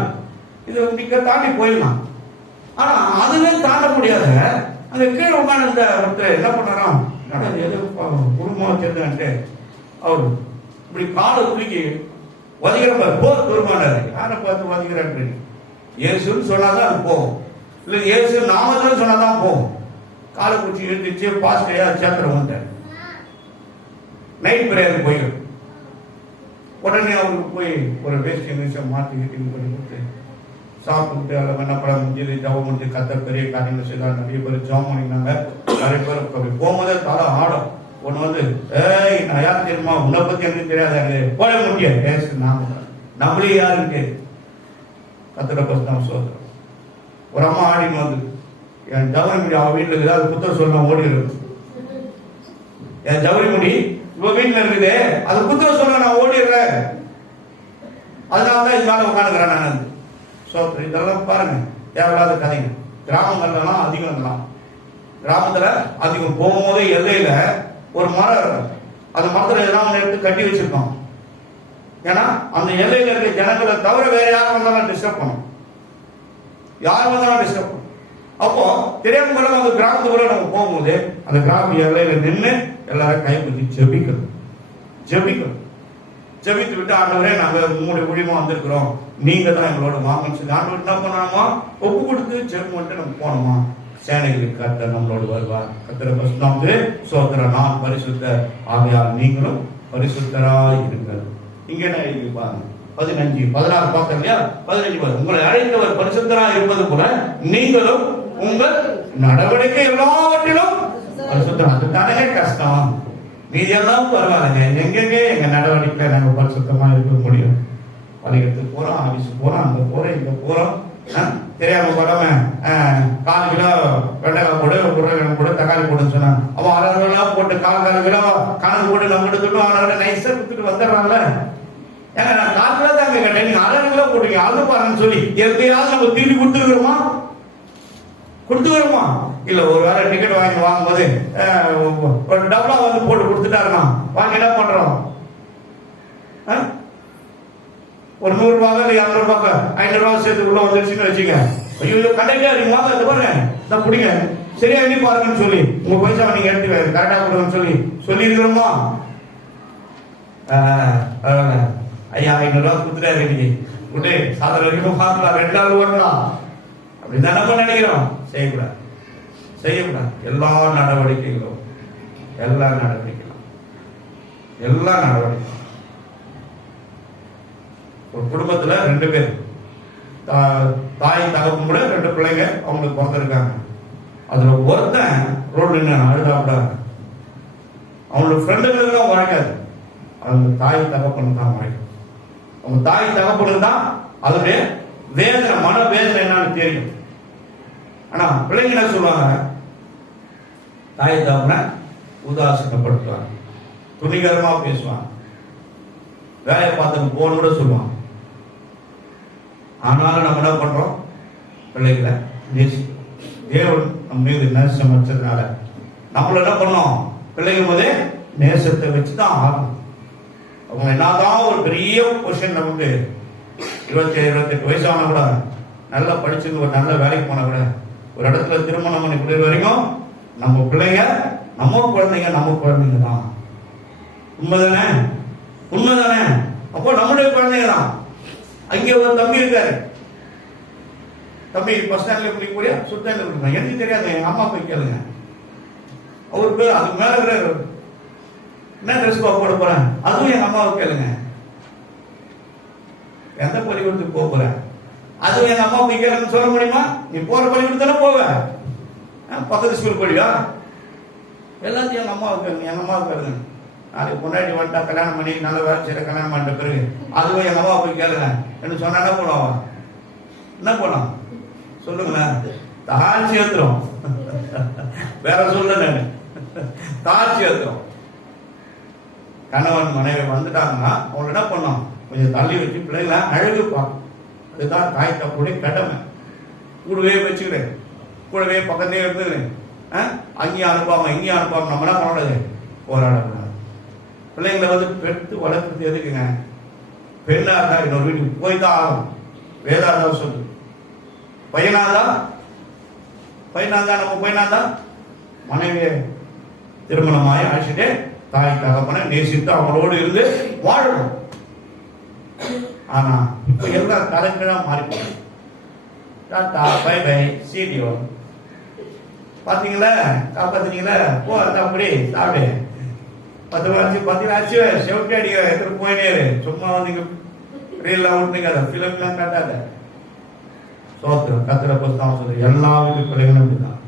இது நிக்க தாண்டி போயிடலாம். ஆனா அதுவே தாண்ட முடியாத அங்க கீழே உட்காந்து ஒருத்தர் என்ன பண்ணாராம், எது குடும்பம் தெரிஞ்சுட்டு அவர் இப்படி காலை தூக்கி வதிக்கிற போர் தூரமானாரு. யாரை பார்த்து வதிக்கிறாரு? இயேசுன்னு சொன்னாதான் அது போகும், இல்ல இயேசு நாமதான் சொன்னாதான் போகும். காலை குச்சி இழுத்துச்சு, பாஸ்டையா சேத்திரம் வந்தார். நைட் பிரேயருக்கு போயிடும். உடனே அவருக்கு போய் ஒரு வேஷ்டி நிமிஷம் மாற்றி பண்ணி கொடுத்து சாப்பிட்டு அதில் வெண்ணப்படம் முடிஞ்சது, ஜவம் முடிஞ்சு கத்தர் பெரிய காரியங்கள் செய்தார். நிறைய பேர் ஜவம் பண்ணினாங்க. நிறைய பேர் அப்படி போகும்போதே தலை ஆடும். ஒன்று வந்து ஏய் நான் யார் தெரியுமா, உன்னை பத்தி எனக்கு தெரியாது, போட முடியாது ஏசு நாம நம்மளே யாருன்னு கத்தரை பத்தி தான் சொல்றோம். ஒரு அம்மா ஆடின்னு வந்து என் ஜவரி முடி அவன் வீட்டில் ஏதாவது புத்தகம் சொல்ல ஓடிடுறது. என் ஜவரி முடி இவ வீட்டில் இருக்குது, அது புத்தகம் சொல்ல நான் ஓடிடுறேன். அதனாலதான் இது மேல உட்காந்துக்கிறேன் நான். இதெல்லாம் பாருங்க, தேவையில்லாத கதைங்க. கிராமங்கள்லாம் அதிகம் இருக்கலாம். கிராமத்துல அதிகம் போகும்போது எல்லையில ஒரு மரம் இருக்கும். அந்த மரத்துல எல்லாம் ஒன்று எடுத்து கட்டி வச்சிருக்கோம். ஏன்னா அந்த எல்லையில இருக்க ஜனங்களை தவிர வேற யாரும் வந்தாலும் டிஸ்டர்ப் பண்ணும், யார் வந்தாலும் டிஸ்டர்ப் பண்ணும். அப்போ தெரியாம அந்த கிராமத்துக்குள்ள நம்ம போகும்போது அந்த கிராம எல்லையில நின்று எல்லாரும் கைப்பற்றி ஜெபிக்கணும். ஜெபித்து விட்டு ஆண்டவரே நாங்க உங்களுடைய ஊழியமா வந்திருக்கிறோம், நீங்க தான் எங்களோட வாங்கன்னு சொல்லி ஆண்டவர் என்ன பண்ணாமா ஒப்பு கொடுத்து ஜெபம் பண்ணிட்டு நம்ம போனோமா, சேனைகளுக்கு கர்த்தர் நம்மளோடு வருவார். கர்த்தரை பரிசுத்தமாவது சோதர நான் பரிசுத்த ஆகையால் நீங்களும் பரிசுத்தராய் இருங்கள். இங்க என்ன எழுதி பாருங்க, 15 16 பார்த்தோம் இல்லையா? 15 உங்களை அழைத்தவர் பரிசுத்தராய் இருப்பது போல நீங்களும் உங்கள் நடவடிக்கை எல்லாவற்றிலும் பரிசுத்தம். அதுதானே கஷ்டம், மீதி எல்லாம் பரவாயில்லைங்க. எங்கெங்கே எங்க நடவடிக்கை நாங்க பரிசுத்தமா இருக்க முடியும். பள்ளிக்கூடத்துக்கு போறோம், ஆபீஸுக்கு போறோம், அங்க போறோம், இங்க போறோம். தெரியாம படாம 4 கிலோ வெண்டைக்காய் போடு, உருளைக்கிழங்கு போடு, தக்காளி போடுன்னு சொன்னாங்க. அவன் 6 கிலோ போட்டு 4 கிலோ கணக்கு போட்டு நம்ம எடுத்துட்டு அவனோட நைஸா கொடுத்துட்டு வந்துடுறாங்கல்ல. ஏங்க நான் 4 கிலோ தாங்க கேட்டேன், நீங்க 6 கிலோ போட்டீங்க, அது பாருன்னு சொல்லி எதையாவது நம்ம திருப்பி கொடுத்துருக்கிறோமா? இல்ல ஒரு வேலை டிக்கெட் வாங்கும்போது ஒரு டபுளா வந்து போட்டு கொடுத்துட்டாருன்னா வாங்கி என்ன பண்றோம்? ஒரு 100 ரூபாய் இல்ல 200 ரூபாய் 500 ரூபாய் சேர்த்து உள்ள வந்துருச்சுன்னு வச்சுங்க. ஐயோ கண்டக்டர் நீங்க வாங்க இந்த பாருங்க நான் பிடிங்க சரியா எண்ணி பாருங்கன்னு சொல்லி உங்க பைசா நீங்க எடுத்து கரெக்டா கொடுங்கன்னு சொல்லி இருக்கிறோமா? ஐயா 500 ரூபாய் கொடுத்துட்டாரு இன்னைக்கு விட்டு சாதனை வரைக்கும் பார்க்கலாம், 2 நாள் ஓடலாம் அப்படின்னு நம்ம நினைக்கிறோம். செய்யக்கூடாது. எல்லா நடவடிக்கைகளும் ஒரு குடும்பத்துல 2 பேர் தாய் தகப்பன் கூட 2 பிள்ளைங்க அவங்களுக்கு பிறந்திருக்காங்க. அதுல ஒருத்தன் ரோட்ல நின்று அழுதாப்படா, அவங்களோட ஃப்ரெண்டுகளுக்கு தான் வாழ்க்காது, அவங்க தாய் தகப்பனுக்கு தான் வாழ்க்கை. அவங்க தாய் தகப்பனுக்கு தான் அதனுடைய வேதனை, மன வேதனை என்னன்னு தெரியும். ஆனா பிள்ளைங்க என்ன சொல்லுவாங்க, தாய் தகப்பனை உதாசீனப்படுத்துவாங்க, துணிகரமா பேசுவாங்க, வேலையை பார்த்துட்டு போன்னு கூட சொல்லுவாங்க. ஆனாலும் நம்ம என்ன பண்றோம், பிள்ளைகளை நேசிக்கிறோம். தேவன் நம்ம மீது நேசம் வச்சதுனால நம்மள என்ன பண்ணோம், பிள்ளைங்க போதே நேசத்தை வச்சுதான் ஆகணும். அவங்க என்னதான் ஒரு பெரிய பொசிஷன் நமக்கு 27-28 வயசான கூட நல்லா படிச்சு ஒரு நல்ல வேலைக்கு போனா கூட ஒரு இடத்துல திருமணம் பண்ணி கொடுக்குற வரைக்கும் நம்ம பிள்ளைங்க நம்ம குழந்தைங்க தான். உண்மைதானே? உண்மைதானே? அப்போ நம்முடைய குழந்தைங்க தான். அங்கே ஒரு தம்பி இருக்காரு. தம்பி பஸ் ஸ்டாண்ட்ல குடிக்கக்கூடிய சுத்தம் கொடுக்குறாங்க. எனக்கு தெரியாது, எங்க அம்மா போய் கேளுங்க. அவர் பேர் அதுக்கு மேல இருக்கிற என்ன ட்ரெஸ் போட போறேன் அதுவும் எங்க அம்மாவை கேளுங்க. எந்த பள்ளிக்கூடத்துக்கு போக போறேன் அதுவும் எங்க அம்மா போய் கேளுங்கன்னு சொல்ல முடியுமா? நீ போற பள்ளிக்கூடத்தானே போவ, பக்கத்து ஸ்கூல் போடியா? எல்லாத்தையும் எங்க அம்மாவுக்கு கேளுங்க. நாளைக்கு பொண்டாட்டி வந்துட்டா கல்யாணம் பண்ணி நல்ல வேலை செய்யற கல்யாணம் பண்ணிட்ட பிறகு அதுவும் எங்க அம்மா போய் கேளுங்க என்று சொன்னா என்ன பண்ணுவான்? என்ன பண்ணோம் சொல்லுங்களேன்? தாழ்ச்சி ஏத்துறோம். வேற சொல்ல தாழ்ச்சி ஏத்துறோம். கணவன் மனைவி வந்துட்டாங்கன்னா அவங்க என்ன பண்ணோம்? கொஞ்சம் தள்ளி வச்சு பிள்ளைங்கள அழகுப்பா. அதுதான் தாய் தப்புடைய கடமை. கூடவே வச்சுக்கிறேன், கூடவே பக்கத்தே இருந்துக்கிறேன். அங்கேயும் அனுப்பாம இங்கேயும் அனுப்பாம நம்ம என்ன பண்ணக்கூடாது? போராடக்கூடாது. பிள்ளைங்களை வந்து பெற்று வளர்க்குறது எதுக்குங்க? பெண்ணா இருந்தா இன்னொரு வீட்டுக்கு போய்தான் ஆகும். வேதாதான் சொல்லு. பையனாதான் நம்ம பையனாதான் மனைவியை திருமணமாய் அழைச்சிட்டு தாய் தகப்பனை நேசித்து அவங்களோடு இருந்து வாழணும். ஆனா இப்ப எல்லாம் தலைக்கீழா மாறி டாடா பை பை சீடியோ பாத்தீங்களா? காப்பாத்தீங்களா? போ அப்படி சாப்பிடு 10 ஆச்சு செவட்டி அடிக்க எடுத்துட்டு போயினே சும்மா நீங்க ரீல்லாம் விட்டுக்காத பிலிம்லாம் காட்டாத. சோத்திரம் கத்திர புஸ்தகம் சொல்லு. எல்லா வீட்டு பிள்ளைகளும் அப்படிதான்.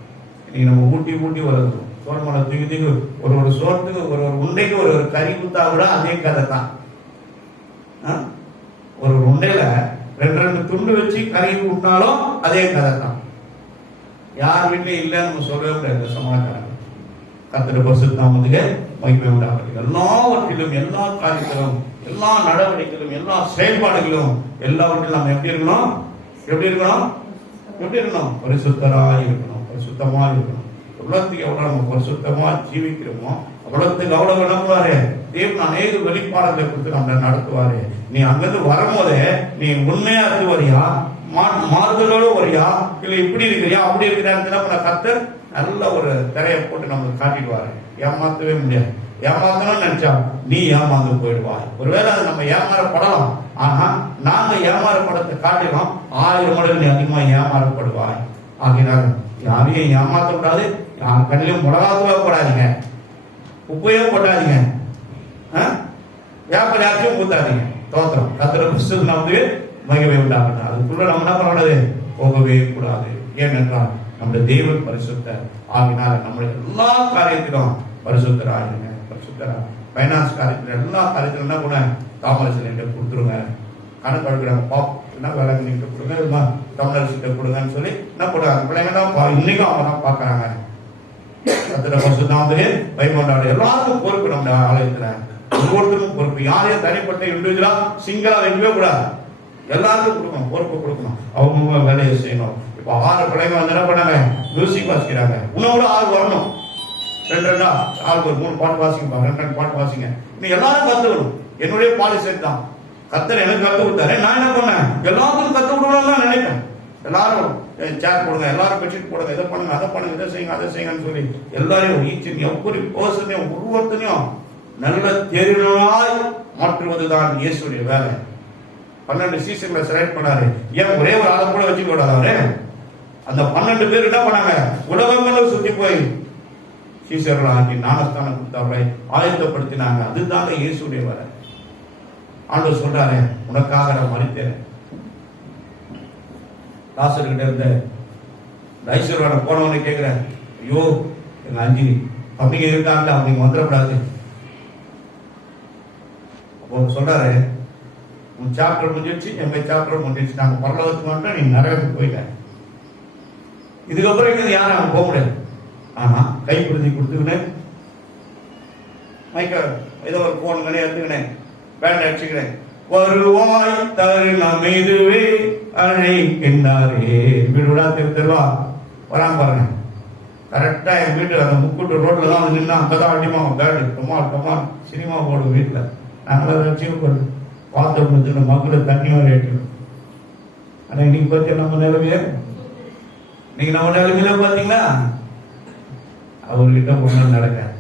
நீங்க நம்ம ஊட்டி வளர்க்கணும். சோர்மலை தூக்கி ஒரு சோத்துக்கு ஒரு உண்டைக்கு ஒரு கறி குத்தா கூட அதே கதை தான். ஒரு உண்டையில 2 துண்டு வச்சு கறி விட்டாலும் அதே கதை தான். யார் வீட்லயும் இல்லைன்னு நம்ம சொல்லவே முடியாது. சமாச்சாரம் கத்திர பரிசுத்தத்துக்கு மகிமை உண்டாகிறது. எல்லாவற்றிலும் எல்லா காரியத்திலும் எல்லா நடவடிக்கைகளும் எல்லா செயல்பாடுகளும் எல்லாவற்றிலும் நம்ம எப்படி இருக்கணும்? பரிசுத்தராய் இருக்கணும், பரிசுத்தமா இருக்கணும். எவ்வளவுக்கு எவ்வளவு நம்ம பரிசுத்தமா ஜீவிக்கிறோமோ அவ்வளவுக்கு அவ்வளவு விளங்குவாரு. தேவன் அநேக வெளிப்பாடுகளை கொடுத்து நம்மளை நடத்துவாரு. நீ அங்கிருந்து வரும்போதே நீ உண்மையா இருந்து வரியா, மாறுதலோடு வரியா, இல்ல இப்படி இருக்கிறியா அப்படி இருக்கிறான்னு கர்த்தர் நல்ல ஒரு திரையை போட்டு நம்மளுக்கு காட்டிடுவாரு. ஏமாத்தவே முடியாது. ஏமாத்தணும்னு நினைச்சா நீ ஏமாந்து போயிடுவாய். ஒருவேளை அது நம்ம ஏமாறப்படலாம். ஆனா நாங்க ஏமாறப்படத்தை காட்டிலும் 1000 மடங்கு நீ அதிகமா ஏமாறப்படுவாய். ஆகினால யாரையும் ஏமாத்த கூடாது. யார் கண்ணிலும் முடகாத்துவே போடாதீங்க, உப்பையே போட்டாதீங்க, வேப்ப யாரையும் ஊத்தாதீங்க. தோத்திரம் கத்திர புஸ்தகத்துக்கு மகிமை உண்டாகணும். அதுக்குள்ள நம்ம என்ன பண்ணக்கூடாது? போகவே கூடாது. ஏனென்றால் நம்முடைய தேவன் பரிசுத்தர். ஆகினால நம்முடைய எல்லா காரியத்திலும் பரிசுத்தராக பைனான்ஸ் காரியத்தில் எல்லா காரியத்திலும் என்ன பண்ண காமர்ஸ்ல கொடுத்துருங்க. கணக்கு எடுக்கிறாங்க பாப் என்ன வேலை நீங்க கொடுங்க, தமிழர்கிட்ட கொடுங்கன்னு சொல்லி என்ன போடுறாங்க. பிள்ளைங்க தான் இன்னைக்கும் அவங்க தான் பாக்குறாங்க. கத்திர பரிசுத்தாவே வைகொண்டாடு எல்லாருக்கும் பொறுப்பு. நம்ம ஆலயத்துல ஒவ்வொருத்தருக்கும் பொறுப்பு. யாரையும் தனிப்பட்ட இண்டிவிஜுவலா சிங்கிளா வைக்கவே கூடாது. எல்லாருக்கும் கொடுக்கணும், பொறுப்பு கொடுக்கணும். அவங்க வேலையை செய்யணும். இப்ப 6 பிள்ளைங்க வந்து என்ன பண்ணாங்க? மியூசிக் வாசிக்கிறாங்க. இன்னும் கூட 6 வரணும். 2 ஆளுக்கு ஒரு 3 பாட்டு வாசிங்க, 2 பாட்டு வாசிங்க. நீ எல்லாரும் கத்துக்கணும். என்னுடைய பாலிசி தான். கத்தர் எனக்கு கத்து கொடுத்தாரு. நான் என்ன பண்ணேன்? எல்லாத்துக்கும் கத்து கொடுக்கணும்னு நினைப்பேன். எல்லாரும் சேர் போடுங்க, எல்லாரும் பெட்ஷீட் போடுங்க, இதை பண்ணுங்க, அதை பண்ணுங்க, இதை செய்யுங்க, அதை செய்யுங்கன்னு சொல்லி எல்லாரையும் ஒவ்வொரு பர்சனையும் ஒவ்வொருத்தனையும் நல்ல தெரிவாய் மாற்றுவதுதான் இயேசுடைய வேலை. 12 சீசன்ல செலக்ட் பண்ணாரு. ஏன் ஒரே ஒரு ஆளை கூட வச்சு கூடாது? அவரு அந்த 12 பேர் என்ன பண்ணாங்க? உலகங்களும் சுத்தி போய் சீசர்கள் ஆக்கி ஞானஸ்தானம் கொடுத்தவரை ஆயத்தப்படுத்தினாங்க. அதுதாங்க இயேசுடைய வேலை. ஆண்டவர் சொல்றாரு, உனக்காக நான் மறித்தேன். லாசர்கிட்ட இருந்த ஐஸ்வர்யான போனவனை கேட்கிறேன், ஐயோ எங்க 5 அப்படிங்க இருக்காங்க, அவங்க வந்துடக்கூடாது. அப்போ சொல்றாரு, உன் சாப்டர் முடிஞ்சிருச்சு, எங்க சாப்டர் முடிஞ்சிருச்சு, நாங்க பரலோகத்துக்கு வந்துட்டோம், நீ நரகத்துக்கு போயிட்டேன். இதுக்கப்புறம் இங்க யாரும் அவங்க போக முடியாது. ஆனா கைப்பிரதி கொடுத்துக்கினேன், மைக்க ஏதோ ஒரு போன் பண்ணி எடுத்துக்கினேன், பேண்ட் அடிச்சுக்கிறேன். வருவாய் தருணம் இதுவே அழைக்கின்றாரே. வீடு விடா தெருவா வராம பாருங்க. கரெக்டா என் வீட்டு அந்த முக்கூட்டு ரோட்ல தான் நின்று அங்கதான் அடிமா பேடு டொமால் சினிமா போடும் வீட்டுல. நாங்களாம் ரசிக்கப்படும் பார்த்த மக்களை தண்ணி வர ஏற்றணும். ஆனா இன்னைக்கு பார்த்தா நம்ம நிலைமைய நீங்க நம்ம நிலைமையில பாத்தீங்களா, அவர்கிட்ட ஒன்றும் நடக்காது.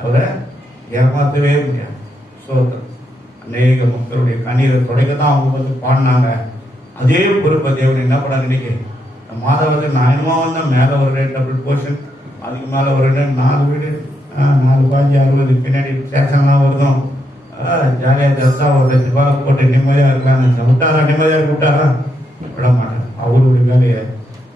அவரை ஏமாத்தவே முடியாது. சோதனை அநேக மக்களுடைய கண்ணீரை தொடக்க தான் அவங்க வந்து பாடினாங்க. அதே பொறுப்பை தேவன் என்ன பண்ணாங்க, இன்னைக்கு மாதவத்தை நான் என்னமா வந்தேன், மேலே ஒரு டபுள் போர்ஷன், அதுக்கு மேலே ஒரு 4 வீடு, 4, 5, 60 பின்னாடி சேஷன்லாம் வருதும். ஜாலியாக ஜஸ்தா ஒரு 2 ரூபாய் போட்டு நிம்மதியாக இருக்கலாம். விட்டாரா நிம்மதியாக விட்டாரா? விட மாட்டேன். அவருடைய வேலையை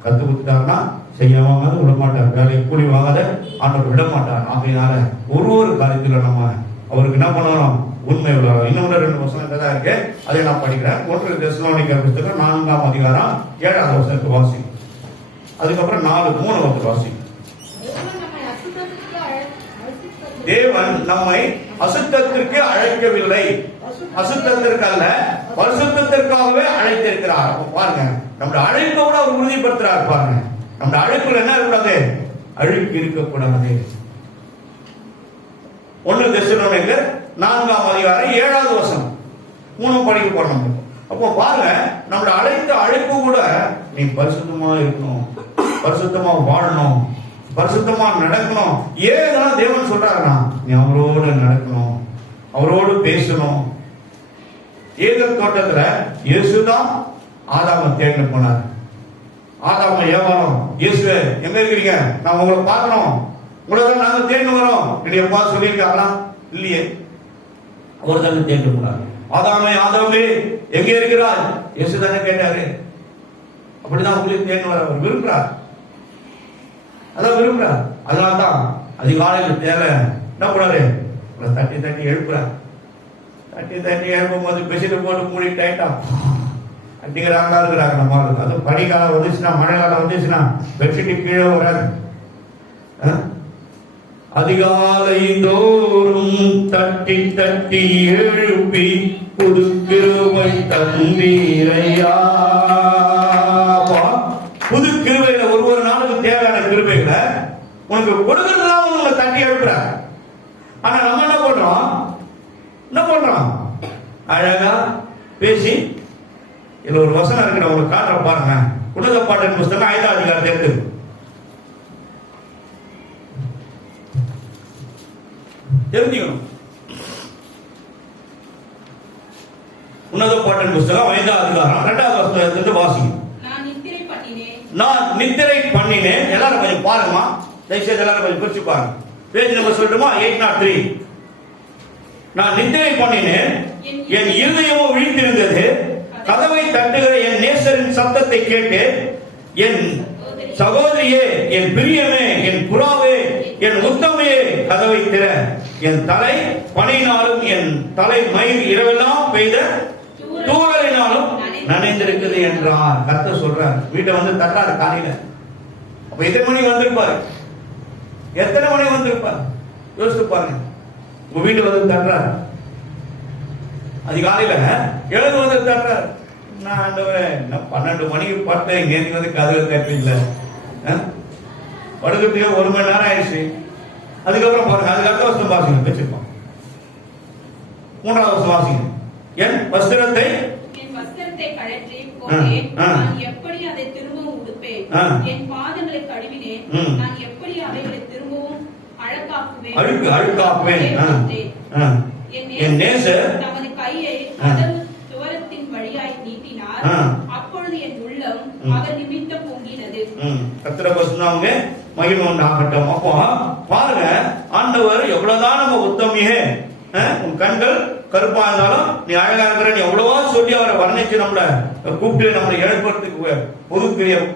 கற்றுக் கொடுத்தாருன்னா செய்யாம விட மாட்டார். வேலையை கூலி வாங்காத ஆண்டவர் விட மாட்டார். அதனால ஒரு காரியத்தில் நம்ம அவருக்கு என்ன பண்ணணும், உண்மை உள்ளவரும். இன்னும் 2 வசனம் தான் இருக்கு, அதை நான் படிக்கிறேன். 1 தெசலோனிக்கர் புத்தகம் 4ஆம் அதிகாரம் 7ஆவது வசனத்தை வாசி. அதுக்கப்புறம் 4:3 வாசி. தேவன் நம்மை அசுத்தத்திற்கு அழைக்கவில்லை, அசுத்தத்திற்கு அல்ல பரிசுத்தத்திற்காகவே அழைத்திருக்கிறார். பாருங்க, நம்முடைய அழைப்பை கூட அவர் உறுதிப்படுத்துறாரு. பாருங்க, நம்முடைய அழைப்புல என்ன இருக்கக்கூடாது, அழுக்கு இருக்கக்கூடாது. 1 தெசலோனிக்கர் 4ஆம் அதிகாரம் 7ஆவது வசனம் 3 படிக்க போறோம். அப்போ பாருங்க, நம்முடைய அழைப்பு கூட நீ பரிசுத்தமா இருக்கணும், பரிசுத்தமா வாழணும், பரிசுத்தமா நடக்கணும். ஏன் தேவன் சொல்றாருன்னா, நீ அவரோடு நடக்கணும், அவரோடு பேசணும். ஏதேன் தோட்டத்துல இயேசுதான் ஆதாமை தேடி போனார். ஆதாமை ஏவாளம், இயேசுவே எங்க இருக்கிறீங்க, நான் உங்களை பார்க்கணும், உங்களை தான் நாங்க தேடி வரோம் என்று எப்பா சொல்லியிருக்காங்களா? இல்லையே. அவர் தானே தேடி போனார். ஆதாமே ஆதாமே எங்கே இருக்கிறார், இயேசு தானே கேட்டாரு. அப்படிதான் உங்களுக்கு தேடி வர அவர் விரும்புறார், அதான் விரும்புறார். அதனால்தான் அதிகாலையில் தேவை என்ன பண்ணாரு, தட்டி தட்டி எழுப்புறார். தட்டி தட்டி எழுப்பும் போது பெசிட்டு போட்டு மூடி டைட்டா அடிக்கிறாங்களா இருக்கிறாங்க. நம்ம அது பனிக்காலம் வந்துச்சுன்னா, மழை காலம் வந்துச்சுன்னா பெட்ஷீட்டு கீழே வராது. அதிகாலை தோறும் தட்டி தட்டி எழுப்பி புது கிருபை தந்தீரையா. புது கிருபையில ஒரு நாளுக்கு தேவையான கிருபைகளை உனக்கு கொடுக்கறதுதான் உங்களை தட்டி எழுப்புற. ஆனா நம்ம என்ன பண்றோம், அழகா பேசி இதுல ஒரு வசனம் இருக்கு, நான் உங்களுக்கு காட்டுற பாருங்க. உன்னத பாட்டின் புஸ்தகம் 5ஆம் அதிகாரத்தை எடுத்து தெரிஞ்சுக்கணும். உன்னத பாட்டின் புஸ்தகம் 5ஆம் அதிகாரம் 2வது வசனத்தை வாசிக்கணும். நான் நித்திரை பண்ணினேன். எல்லாரும் கொஞ்சம் பாருங்கம்மா, தயவுசெய்து எல்லாரும் கொஞ்சம் பிரிச்சு பாருங்க. பேஜ் நம்பர் சொல்லட்டுமா? 803. நான் நித்திரை பண்ணினேன், என் இருதயமோ விழித்திருந்தது, கதவை தட்டுகிற என் நேசரின் சத்தத்தை கேட்டு, என் சகோதரியே, என் பிரியமே, என் புறாவே, என் உத்தமையே, கதவை திற. என் தலை பனியினாலும் என் தலை மயிர் இரவெல்லாம் பெய்த தூறலினாலும் நனைந்திருக்குது என்றார். கர்த்தர் சொல்றார். வீட்டை வந்து தட்டாரு காலையில. அப்ப எத்தனை மணிக்கு வந்திருப்பாரு, எத்தனை மணிக்கு வந்திருப்பார் யோசித்து பாருங்க. உங்க வீட்டு வந்து தட்டுறாரு, அதிகாலையில எழுந்து வந்து தட்டுறாரு. நான் ஆண்டவரே, நான் 12 மணிக்கு பட்டேன், நேற்று வந்து கதவை தட்டல, படுக்கிறதுக்கு 1 மணி நேரம் ஆயிடுச்சு. அதுக்கப்புறம் பாருங்க, அதுக்கு அடுத்த வருஷம் வாசிங்க வச்சிருக்கோம். 3வது வருஷம் வாசிங்க. என் வஸ்திரத்தை கழற்றி போட்டேன், நான் எப்படி அதை திரும்பவும் உடுப்பேன், என் பாதங்களை கழுவினேன், நான் எப்படி அவைகளை திரும்பவும் அழுக்காக்குவேன். என் நேசர் தமது கையை கதவு துவாரத்தின் வழியாய் நீட்டினார், அப்பொழுது என் உள்ளம் அவர் நிமித்தம் பொங்கினது. கர்த்தரை பசுனாங்க மகிமை உண்டாகட்டும். அப்போ பாருங்க, ஆண்டவர் எவ்வளவுதான் நம்ம உத்தமியே, உன் கண்கள் கருப்பா இருந்தாலும் நீ அழகா இருக்கிற, நீ எவ்வளவோ சொல்லி அவரை வர்ணிச்சு நம்மள கூப்பிட்டு நம்மளை எழுப்புறதுக்கு பொது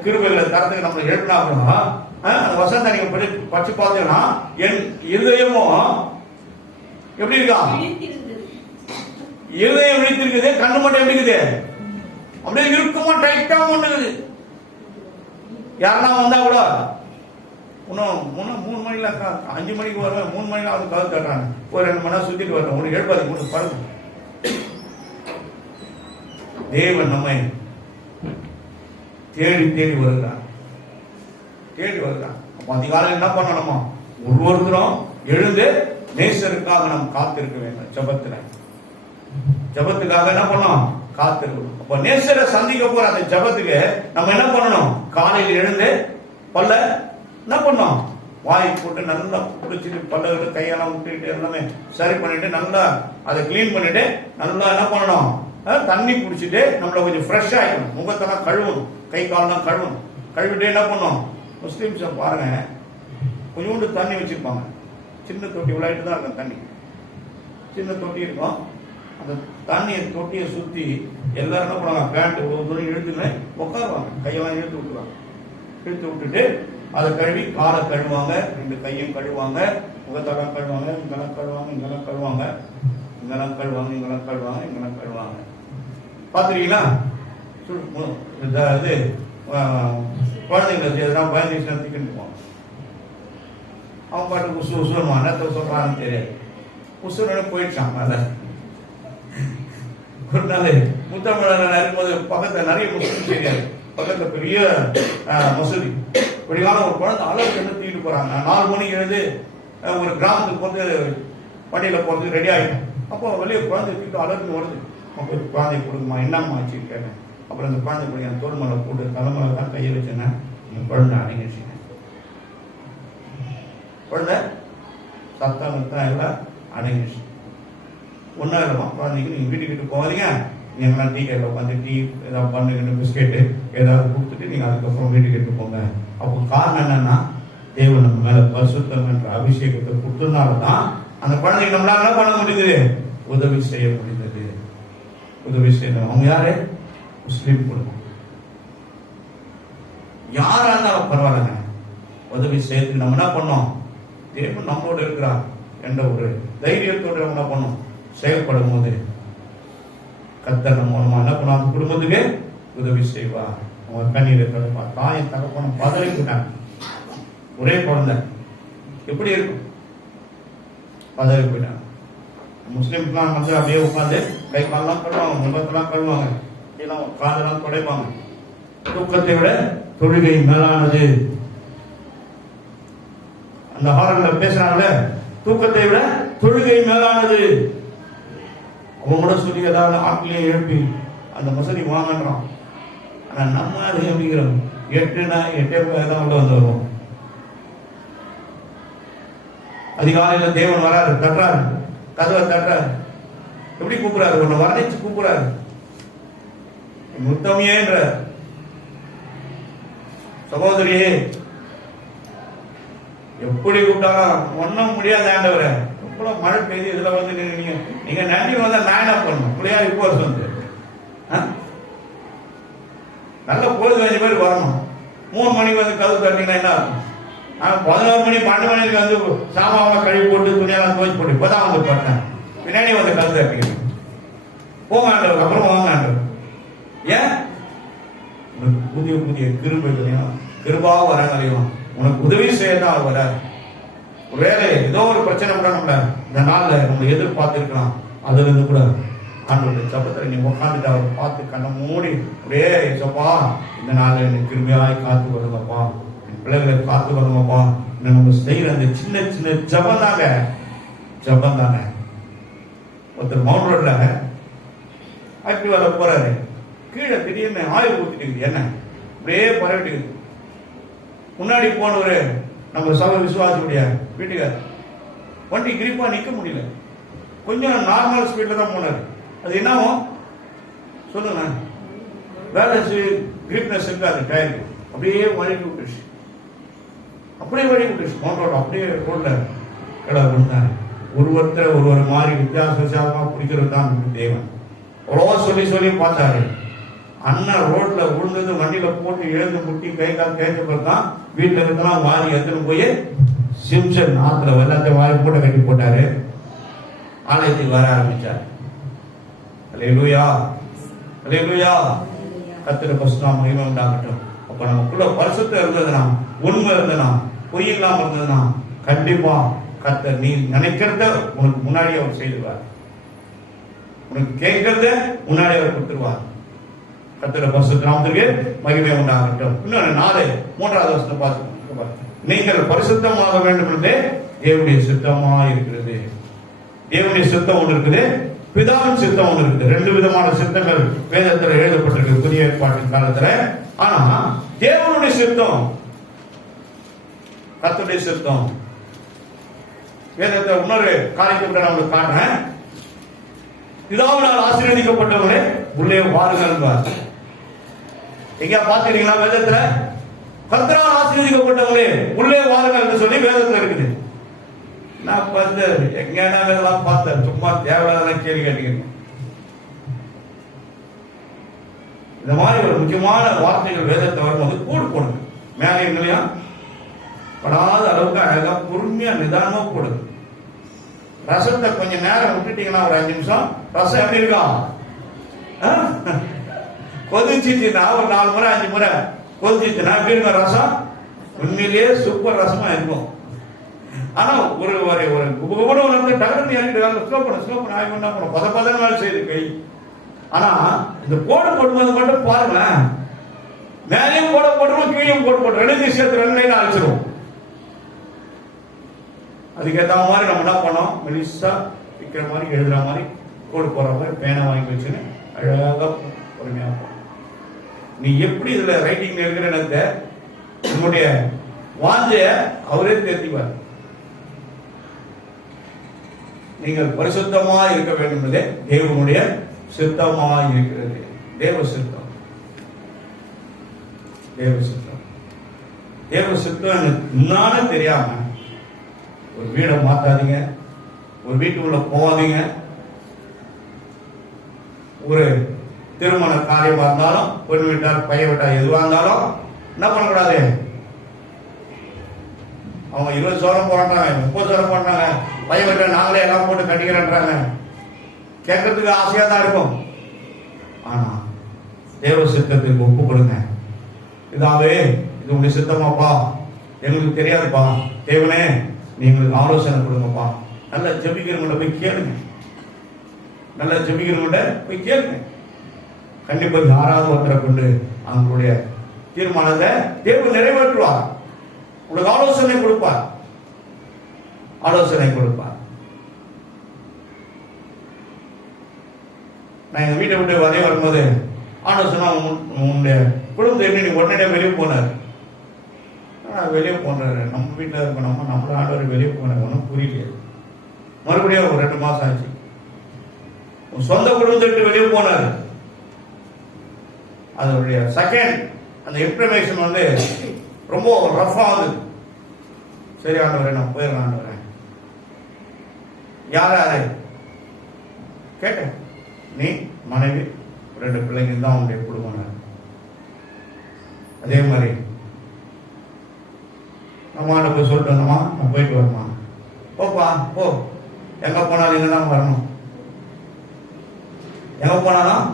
கிருபைகளை தரத்துக்கு நம்மளை எழுப்பினா, அந்த வசனத்தை நீங்க படிச்சு பார்த்தீங்கன்னா, என் இருதயமும் எப்படி இருக்கா, இருதயம் விழித்திருக்குது, கண்ணு மட்டும் எப்படி இருக்குது, அப்படியே இருக்குமா டைட்டா ஒண்ணுக்குது. யாருன்னா வந்தா கூட இன்னும் 3 மணில 5 மணிக்கு வருவேன், 3 மணில வந்து கதவு தட்டுறாங்க, ஒரு 2 மணி நேரம் சுத்திட்டு வருவேன், உனக்கு எழுப்பாது உனக்கு படுக்கும். தேவன் நம்மை தேடி தேடி வருகிறார், தேடி வருகிறார். அப்ப அதிகாலையில் என்ன பண்ணணுமா, ஒவ்வொருத்தரும் எழுந்து நேசருக்காக நாம் காத்திருக்க வேண்டும். ஜபத்துக்காக என்ன பண்ணோம்? காத்திருக்கணும். அப்ப நேசரை சந்திக்க போற அந்த ஜபத்துக்கு நம்ம என்ன பண்ணணும்? காலையில் எழுந்து பல்ல என்ன பண்ணோம்? வாய் போட்டு நல்லா குடிச்சிட்டு பல்ல கையெல்லாம் விட்டுட்டு எல்லாமே சரி பண்ணிட்டு நல்லா அதை கிளீன் பண்ணிட்டு நல்லா என்ன பண்ணணும்? தண்ணி குடிச்சிட்டு நம்மள கொஞ்சம் ஃப்ரெஷ் ஆகிக்கணும். முகத்தெல்லாம் கழுவணும், கை காலெல்லாம் கழுவணும். கழுவிட்டு என்ன பண்ணணும்? முஸ்லிம்ஸை பாருங்க, கொஞ்சோண்டு தண்ணி வச்சிருப்பாங்க. சின்ன தொட்டி விளையாட்டு தான் இருக்கும். தண்ணி சின்ன தொட்டி இருக்கும். அந்த தண்ணியை தொட்டியை சுற்றி எல்லாரும் என்ன பண்ணுவாங்க? பேண்ட் ஒரு துணி இழுத்துன்னு உட்காருவாங்க. கையெல்லாம் இழுத்து விட்டுருவாங்க. இழுத்து விட்டுட்டு அதை கழுவி காலை கழுவாங்க, 2 கையும் கழுவாங்க, முகத்தெல்லாம் கழுவாங்க, இங்கெல்லாம் கழுவாங்க, இங்கெல்லாம் கழுவாங்க, இங்கெல்லாம் கழுவாங்க, இங்கெல்லாம் கழுவாங்க, இங்கெல்லாம் கழுவாங்க. பார்த்துருக்கீங்களா? இது குழந்தைங்களுக்கு எதனா பயந்துச்சுன்னா திக்கிட்டு போவாங்க. அவன் பாட்டு உசு உசுருமா என்னத்தை சொல்றான்னு தெரியாது. உசுரன்னு போயிடுச்சான். அதை ஒரு நாள் முத்தமிழர் இருக்கும்போது பக்கத்தில் நிறைய முஸ்லிம் தெரியாது. பக்கத்தில் பெரிய மசூதி இப்படியான ஒரு குழந்தை அளவுக்கு வந்து தூக்கிட்டு போறாங்க. 4 மணிக்கு எழுந்து ஒரு கிராமத்துக்கு வந்து வண்டியில போறதுக்கு ரெடி ஆகிடும். அப்போ வெளியே குழந்தை தூக்கிட்டு அளவுக்கு வருது. அப்போ குழந்தை கொடுக்குமா, என்னம்மா ஆச்சுன்னு கேட்டேன். அப்புறம் அந்த குழந்தை போய் என் தோல் மேலே போட்டு தலைமையில தான் கையை வச்சேன்னா என் குழந்தை அடங்கிடுச்சுங்க. குழந்தை சத்தம் எல்லாம் அடங்கிடுச்சு. ஒன்றும் இல்லைம்மா, குழந்தைக்கு நீங்கள் வீட்டுக்கிட்டு போகாதீங்க, நீங்கள்லாம் டீ கடையில் உட்காந்து டீ ஏதாவது பண்ணுங்கன்னு பிஸ்கெட்டு ஏதாவது கொடுத்துட்டு நீங்கள் அதுக்கப்புறம் வீட்டுக்கிட்டு போங்க. அப்போ காரணம் என்னன்னா, தேவன் நம்ம மேலே பரிசுத்தம் என்ற அபிஷேகத்தை கொடுத்ததுனால தான் அந்த குழந்தைக்கு நம்மளால என்ன பண்ண முடியுது? உதவி செய்ய முடிந்தது. உதவி செய்யணும். அவங்க யாரு? முஸ்லீம் குடும்பம். யாரா இருந்தாலும் பரவாயில்லைங்க, உதவி செய்யறதுக்கு நம்ம என்ன பண்ணோம்? தேவன் நம்மளோட இருக்கிறார் என்ற ஒரு தைரியத்தோடு என்ன பண்ணோம்? செயல்படும் போது கர்த்தர் நம்ம மூலமா என்ன பண்ணுவோம்? அந்த குடும்பத்துக்கு உதவி செய்வா. அவங்க கண்ணீரை தடுப்பா. தாயை தகப்பன பதவிக்கிட்டாங்க. ஒரே குழந்தை எப்படி இருக்கும்? பதவி போயிட்டாங்க. முஸ்லிம்லாம் வந்து அப்படியே உட்காந்து கை காலெல்லாம் கழுவாங்க, முகத்தெல்லாம் கழுவாங்க, காதெல்லாம் துடைப்பாங்க. தூக்கத்தை விட தொழுகை மேலானது. அந்த ஹாரல்ல பேசுறாங்கல்ல, தூக்கத்தை விட தொழுகை மேலானது. அவங்க கூட சொல்லி ஏதாவது ஆட்களே எழுப்பி அந்த மசதி வாங்கன்றான். ஆனா நம்ம அது எப்படிங்கிறோம்? 8 தான் உள்ள வந்து வருவோம். அதிகாலையில தேவன் வராரு, தட்டுறாரு, கதவை தட்டுறாரு. எப்படி கூப்பிடுறாரு? உன்னை வர்ணிச்சு கூப்பிடுறாரு, முத்தமியேன்ற சகோதரியே. எப்படி கூப்பிட்டாலும் ஒன்னும் முடியாது ஆண்டவரை. இவ்வளவு மழை பெய்து இதுல வந்து நீங்க நன்றி வந்தா நான் என்ன பண்ணணும்? பிள்ளையார் இப்போ வந்து நல்ல பொழுது 5 பேர் வரணும். 3 மணிக்கு வந்து கதவு தட்டிங்கன்னா என்ன ஆகும்? 11 மணி 12 மணிக்கு வந்து சாமான் கழுவி போட்டு துணியெல்லாம் துவைச்சு போட்டு இப்பதான் வந்து பார்த்தேன். பின்னாடி வந்து கதவு தட்டிக்கிறேன். போங்க ஆண்டவர், அப்புறம் வாங்க ஆண்டவர். ஏன்? புதிய புதிய கிருபைகளையும் கிருபாவ வரங்களையும் உனக்கு உதவி செய்யதான் அவர் வர. ஒருவேளை ஏதோ ஒரு பிரச்சனை கூட நம்மள இந்த நாள்ல நம்ம எதிர்பார்த்து இருக்கலாம். அதுல இருந்து கூட ஆண்டவருடைய சபத்துல நீ உட்காந்துட்டு அவர் பார்த்து கண்ணை மூடி அப்படியே சப்பா இந்த நாள்ல எனக்கு கிருமையாய் காத்து வருங்கப்பா, என் பிள்ளைகளை காத்து வருங்கப்பா. நம்ம செய்யற அந்த சின்ன சின்ன ஜபம் தாங்க. ஒருத்தர் மவுண்ட் ரோட்ல ஆக்டிவால போறாரு. கீழே திடீர்னு ஆயில் ஊத்திட்டு என்ன அப்படியே பரவிட்டு முன்னாடி போனவரு நம்ம சக விசுவாசியுடைய வீட்டுக்கார் வண்டி கிரிப்பா நிக்க முடியல. கொஞ்சம் நார்மல் ஸ்பீட்ல தான் போனாரு. அது என்னவும் சொல்லுங்க, வேலை கிரிப்னஸ் இருக்காது டயருக்கு. அப்படியே வழிக்கு விட்டுருச்சு. மவுண்ட் ரோட் அப்படியே ரோட்ல கடை விழுந்தாரு. ஒருவர் மாதிரி வித்தியாசமா பிடிக்கிறது தான் தேவன். அவ்வளோ சொல்லி பார்த்தாரு. அண்ணன் ரோட்ல விழுந்தது, வண்டியில போட்டு எழுந்து முட்டி கை கால் தேய்ச்ச தான் வீட்டுல இருக்கலாம் வாரி எடுத்துன்னு போய் சிம்சன் ஆத்துல எல்லாத்தையும் வாரி போட்டு கட்டி போட்டாரு. ஆலயத்துக்கு வர ஆரம்பிச்சார். அல்லேலூயா, அல்லேலூயா. கர்த்தருக்கு பரிசுத்தம் மகிமை உண்டாகட்டும். அப்ப நமக்குள்ள பரிசுத்தம் இருந்ததுன்னா, உண்மை இருந்ததுன்னா, பொய் இல்லாம இருந்ததுன்னா கண்டிப்பா கர்த்தர் நீ நினைக்கிறத உனக்கு முன்னாடி அவர் செய்துவார். உனக்கு கேட்கறத முன்னாடி அவர் கொடுத்துருவார். கர்த்தருடைய பரிசுத்த நாமத்திற்கு மகிமை உண்டாகட்டும். இன்னொரு 4 3வது வசனம் பார்த்து, நீங்கள் பரிசுத்தமாக வேண்டும் என்று தேவனுடைய சித்தமா இருக்கிறது. தேவனுடைய சித்தம் ஒன்று இருக்குது, பிதாவின் சித்தம் ஒன்று இருக்குது. ரெண்டு விதமான சித்தங்கள் வேதத்தில் எழுதப்பட்டிருக்கு புதிய ஏற்பாட்டின் காலத்துல. ஆனா தேவனுடைய சித்தம், கர்த்தருடைய சித்தம், வேதத்தை இன்னொரு காரியத்தை கூட நான் உங்களுக்கு காட்டுறேன். பிதாவினால் ஆசீர்வதிக்கப்பட்டவங்களே உள்ளே வாருங்கள். எங்க பாத்துறீங்களா? வேதத்துல கர்த்தரால் ஆசீர்வதிக்கப்பட்டவங்களே உள்ளே வாருங்கள் என்று சொல்லி வேதத்துல இருக்குது. நான் பார்த்து எங்கன்னா வேதெல்லாம் பார்த்தேன், சும்மா தேவையில்லாத கேள்வி கேட்டீங்க. இந்த மாதிரி ஒரு முக்கியமான வார்த்தைகள் வேதத்தை வரும்போது கூடு போடுங்க. மேலே இல்லையா படாத அளவுக்கு அழகா பொறுமையா நிதானமா போடுங்க. ரசத்தை கொஞ்சம் நேரம் விட்டுட்டீங்கன்னா ஒரு 5 நிமிஷம் ரசம் எப்படி இருக்கும்? கொதிச்சுச்சுன்னா ஒரு 4 முறை 5 முறை கொதிச்சுச்சுன்னா எப்படி இருக்கும் ரசம்? உண்மையிலேயே சூப்பர் ரசமா இருக்கும். ஆனா ஒரு ஒரு குபகுபம் வந்து டக்குனு இறங்கிட்டு ஸ்லோ பண்ண ஆகி பண்ண பதப்பதன் மேல செய்து கை. ஆனா இந்த போடும்போது மட்டும் பாருங்களேன், மேலேயும் போட்டுருவோம், கீழையும் போட்டு ரெண்டு சேர்த்து 2 லைன் அழைச்சிருவோம். அதுக்கேற்ற மாதிரி நம்ம என்ன பண்ணோம், மெலிசா விற்கிற மாதிரி எழுதுற மாதிரி கோடு போடுற மாதிரி பேனை வாங்கி வச்சுன்னு அழகா பொறுமையா போடும். நீ எப்படி இதுல ரைட்டிங் இருக்கிற உன்னுடைய வாஞ்சைய அவரே தேர்த்திப்பார். நீங்கள் பரிசுத்தமா இருக்க வேண்டும் என்பதே தேவனுடைய சித்தமா இருக்கிறது. தேவ சித்தம், தேவ சித்தம், தேவ சித்தம் முன்னாலே தெரியாம ஒரு வீடை மாத்தாதீங்க, ஒரு வீட்டுக்குள்ள போவாதீங்க. ஒரு திருமண காரியமா இருந்தாலும், பொண்ணு வீட்டார் பையன் வீட்டார் எதுவா இருந்தாலும் என்ன பண்ணக்கூடாது. அவங்க 20 சவரம் போறாங்க, 30 சவரம் போடுறாங்க, பையன் வீட்டார் நாங்களே எல்லாம் போட்டு கட்டிக்கிறேன்றாங்க. கேட்கறதுக்கு ஆசையா தான் இருக்கும். ஆனா தேவ சித்தத்துக்கு ஒப்பு கொடுங்க. இதாவே இது உங்க சித்தமாப்பா, எங்களுக்கு தெரியாதுப்பா, தேவனே நீங்களுக்கு ஆலோசனை கொடுங்கப்பா. நல்லா ஜெபிக்கிறவங்கள போய் கேளுங்க, நல்லா ஜெபிக்கிறவங்கள போய் கேளுங்க. கண்டிப்பா யாராவது ஒருத்தரை கொண்டு அவங்களுடைய தீர்மானத்தை தேவன் நிறைவேற்றுவார். உங்களுக்கு ஆலோசனை கொடுப்பார், ஆலோசனை கொடுப்பார். நான் எங்க வீட்டை விட்டு வரைய வரும்போது ஆலோசனை, உன்னுடைய குடும்பத்தை எப்படி நீ உடனடியாக வெளியே போனார். வெளியே போனாரு, நம்ம வீட்டில் இருக்கணும், நம்மள ஆண்டவர் வெளியே போன ஒன்றும் புரியலையே. மறுபடியும் ஒரு 2 மாசம் ஆச்சு, சொந்த குடும்பத்தை விட்டு வெளியே போனாரு. அதனுடைய செகண்ட் அந்த இன்ஃபர்மேஷன் வந்து ரொம்ப ரஃபா வந்து, சரி ஆண்டவரே நான் போயிடுறேன் ஆண்டவரே. யாரு கேட்டேன், நீ மனைவி 2 பிள்ளைங்க தான் உங்களுடைய குடும்பம். அதே மாதிரி நம்மகிட்ட போய் சொல்லிட்டு வந்தோமா, நான் போயிட்டு வரமா, போப்பா போ, எங்க போனாலும் இங்கதான் வரணும், எங்க போனாலும்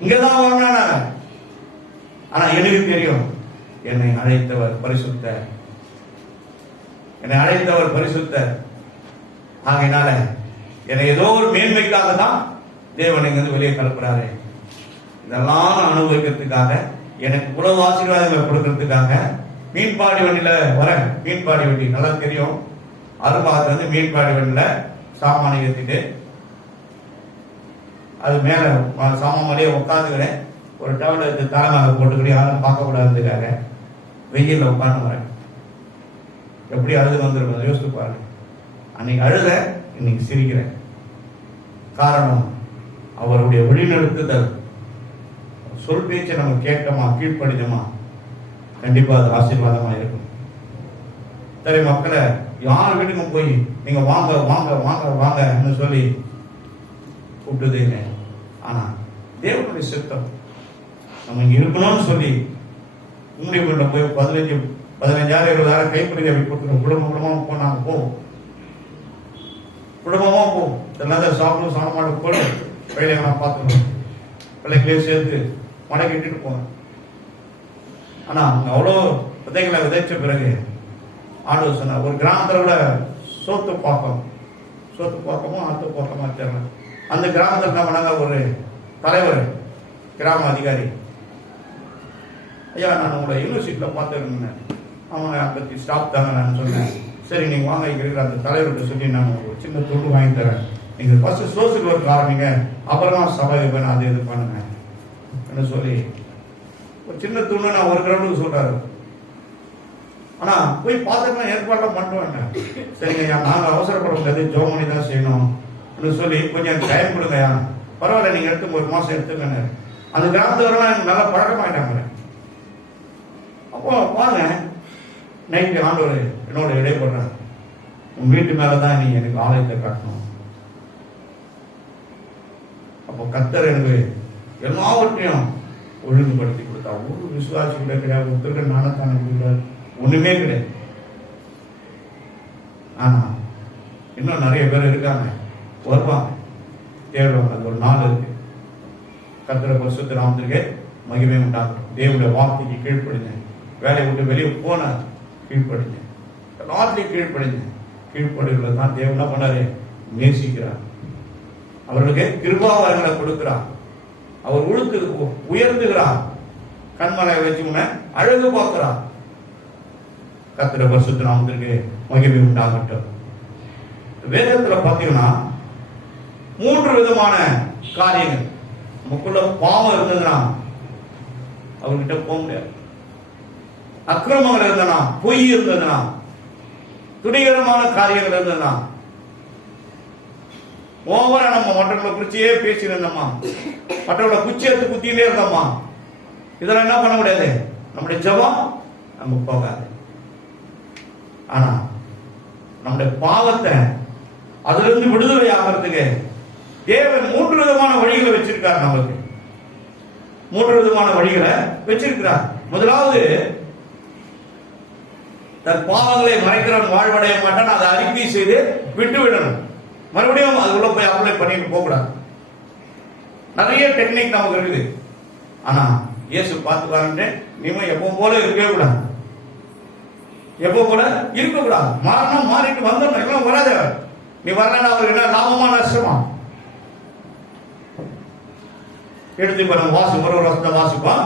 இங்கதான் வரணும். ஆனா எனக்கு தெரியும், என்னை அழைத்தவர் பரிசுத்த, என்னை அழைத்தவர் பரிசுத்த. ஆகையினால என்னை ஏதோ ஒரு மேன்மைக்காக தான் தேவன் இங்கிருந்து வெளியே கலப்புறாரு. இதெல்லாம் அனுபவிக்கிறதுக்காக, எனக்கு உலக ஆசீர்வாதங்களை கொடுக்கறதுக்காக மீன்பாடி வண்டியில வர, மீன்பாடி வண்டி நல்லா தெரியும், அரும்பாகத்துல இருந்து மீன்பாடி வண்டியில சாமானை ஏற்றிட்டு அது மேல சாமான் மேலேயே உட்காந்துக்கிறேன். ஒரு டவல் எடுத்து தலைமாக போட்டுக்கிட்டு யாரும் பார்க்க கூடாதுக்காக வெயில்ல உட்காந்து வரேன். எப்படி அழுது வந்துருப்பேன் யோசித்து பாருங்க. அன்னைக்கு அழுத, இன்னைக்கு சிரிக்கிறேன். காரணம் அவருடைய வழிநடத்துதல். சொல் பேச்சை நம்ம கேட்டோமா, கீழ்ப்படிதோமா, கண்டிப்பா அது ஆசீர்வாதமா இருக்கும். சரி மக்களை யார் வீட்டுக்கும் போய் நீங்க வாங்க வாங்க வாங்க வாங்கன்னு சொல்லி கூப்பிட்டுதீங்க. ஆனா தேவனுடைய சித்தம் நம்ம இங்க இருக்கணும்னு சொல்லி உங்களுடைய போய் 15,000 20,000 கைப்பிடி அப்படி கொடுத்துருவோம். குடும்பமா போனாங்க, போவோம், குடும்பமா போவோம். எல்லாத்தையும் சாப்பிடும் சாப்பிட போடு பிள்ளைங்க பார்த்துக்கணும், பிள்ளைங்களே சேர்த்து மடை கட்டிட்டு போவேன். ஆனா அவங்க அவ்வளோ விதைகளை விதைச்ச பிறகு ஆண்டு சொன்ன ஒரு கிராமத்துல கூட சோத்து பாக்கமும் ஆத்து பாக்கமா தெரியல. அந்த கிராமத்தில் என்ன பண்ணாங்க, ஒரு தலைவர் கிராம அதிகாரி, ஐயா நான் உங்களை யூனிவர்சிட்டியில பார்த்துருந்தேன், அவங்க பற்றி ஸ்டாப் தாங்க நான் சொன்னேன். சரி நீங்க வாங்க, இங்க இருக்கிற அந்த தலைவர்கிட்ட சொல்லி நான் ஒரு சின்ன துண்டு வாங்கி தரேன், நீங்க ஃபர்ஸ்ட் சோசியல் ஒர்க் ஆரம்பிங்க, அப்புறமா சபை வைப்பேன், அது இது பண்ணுங்க என்ன சொல்லி ஒரு சின்ன துண்டு நான் ஒரு கிரவுண்டுக்கு சொல்றாரு. ஆனா போய் பார்த்துக்கலாம் ஏற்பாடுலாம் பண்ணுவேன். சரிங்கய்யா, நாங்க அவசரப்பட முடியாது, ஜோம் பண்ணி தான் செய்யணும் சொல்லி கொஞ்சம் டைம் கொடுங்கய்யா, பரவாயில்ல நீங்க எடுத்து 1 மாசம் எடுத்துக்கங்க. அந்த கிராமத்துவரெல்லாம் எனக்கு நல்லா பழக்கமாயிட்டாங்க. அப்போ பாருங்க, நைட்டு ஆண்டவர் என்னோட இடைப்படுறார், உன் வீட்டு மேலதான் நீ எனக்கு ஆலயத்தை கட்டணும். அப்போ கர்த்தர் எனக்கு எல்லாவற்றையும் ஒழுங்குபடுத்தி கொடுத்தா. ஒரு விசுவாசி கூட கிடையாது, ஒருத்தருக்கு நானத்தான கொடுத்தாரு, ஒண்ணுமே கிடையாது. ஆனா இன்னும் நிறைய பேர் இருக்காங்க, வருவாங்க, தேடுவாங்க. அது ஒரு நாள் இருக்கு. கர்த்தர் பரிசுத்த நாமத்திற்கு மகிமை உண்டாகும். தேவனுடைய வார்த்தைக்கு கீழ்ப்படிங்க. வேலையை விட்டு வெளியே போன கீழ்ப்படிங்க, எல்லாத்துலையும் கீழ்ப்படிங்க. கீழ்ப்படுகிறது தான் தேவன் என்ன பண்ணாரு, நேசிக்கிறார். அவர்களுக்கு கிருபாவரங்களை கொடுக்கிறார். அவர் உயர்த்துகிறார். கண்மலை வச்சு உன்னை அழகு பார்க்கிறார். கர்த்தர் பரிசுத்த நாமத்திற்கு மகிமை உண்டாகட்டும். வேதத்துல பாத்தீங்கன்னா 3 விதமான காரியங்கள். நமக்குள்ள பாவம் இருந்ததுன்னா அவர்கிட்ட போக முடியாது. அக்கிரமங்கள் இருந்ததுன்னா, பொய் இருந்ததுன்னா, துணிகரமான காரியங்கள் இருந்ததுன்னா, ஓவரா நம்ம மற்றவங்களை குறிச்சியே பேசியிருந்தோமா, மற்றவங்களை குச்சி எடுத்து குத்தியிலே இருந்தோமா, இதெல்லாம் என்ன பண்ண முடியாது, நம்முடைய ஜெபம் நம்ம போகாது. ஆனா நம்முடைய பாவத்தை அதுல இருந்து விடுதலை ஆகிறதுக்கு தேவன் 3 விதமான வழிகளை வச்சிருக்கார். நமக்கு 3 விதமான வழிகளை வச்சிருக்கிறார். முதலாவது, தன் பாவங்களை மறைக்கிறவன் வாழ்வடைய மாட்டான், அதை அறிக்கை செய்து விட்டு விடணும். மறுபடியும் அதுக்குள்ள போய் அப்ளை பண்ணிட்டு போக கூடாது. நிறைய டெக்னிக் நமக்கு இருக்குது. ஆனா இயேசு பார்த்துக்காரன்ட்டு நீங்க எப்பவும் போல இருக்கவே கூடாது. எப்போ போல இருக்கக்கூடாது. மாறணும், மாறிட்டு வந்துடணும். எல்லாம் வராது. நீ வரலன்னா அவருக்கு என்ன லாபமா நஷ்டமா? எடுத்து இப்ப நம்ம வாசிப்போம், ஒரு வருஷத்தை வாசிப்போம்.